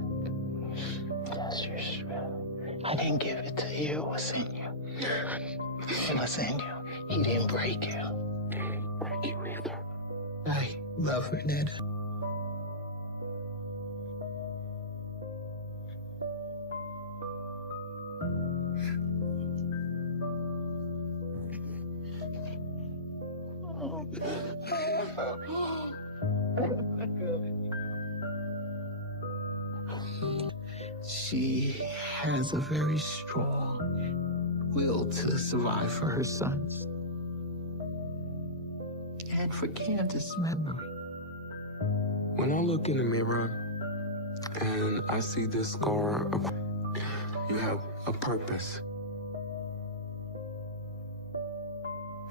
That's your strength. I didn't give it to you. It was in you. It was in you. He didn't break you. He didn't break you either. I love Renetta. She has a very strong will to survive for her sons. And for Candace's memory. When I look in the mirror and I see this scar, you have a purpose.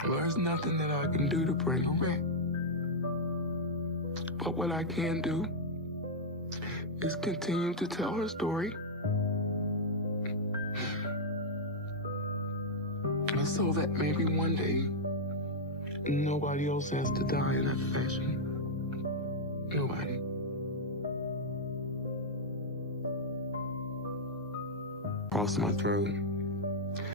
There's nothing that I can do to bring her back. But what I can do is continue to tell her story. So that maybe one day, nobody else has to die in that fashion. Nobody. Cross my throat.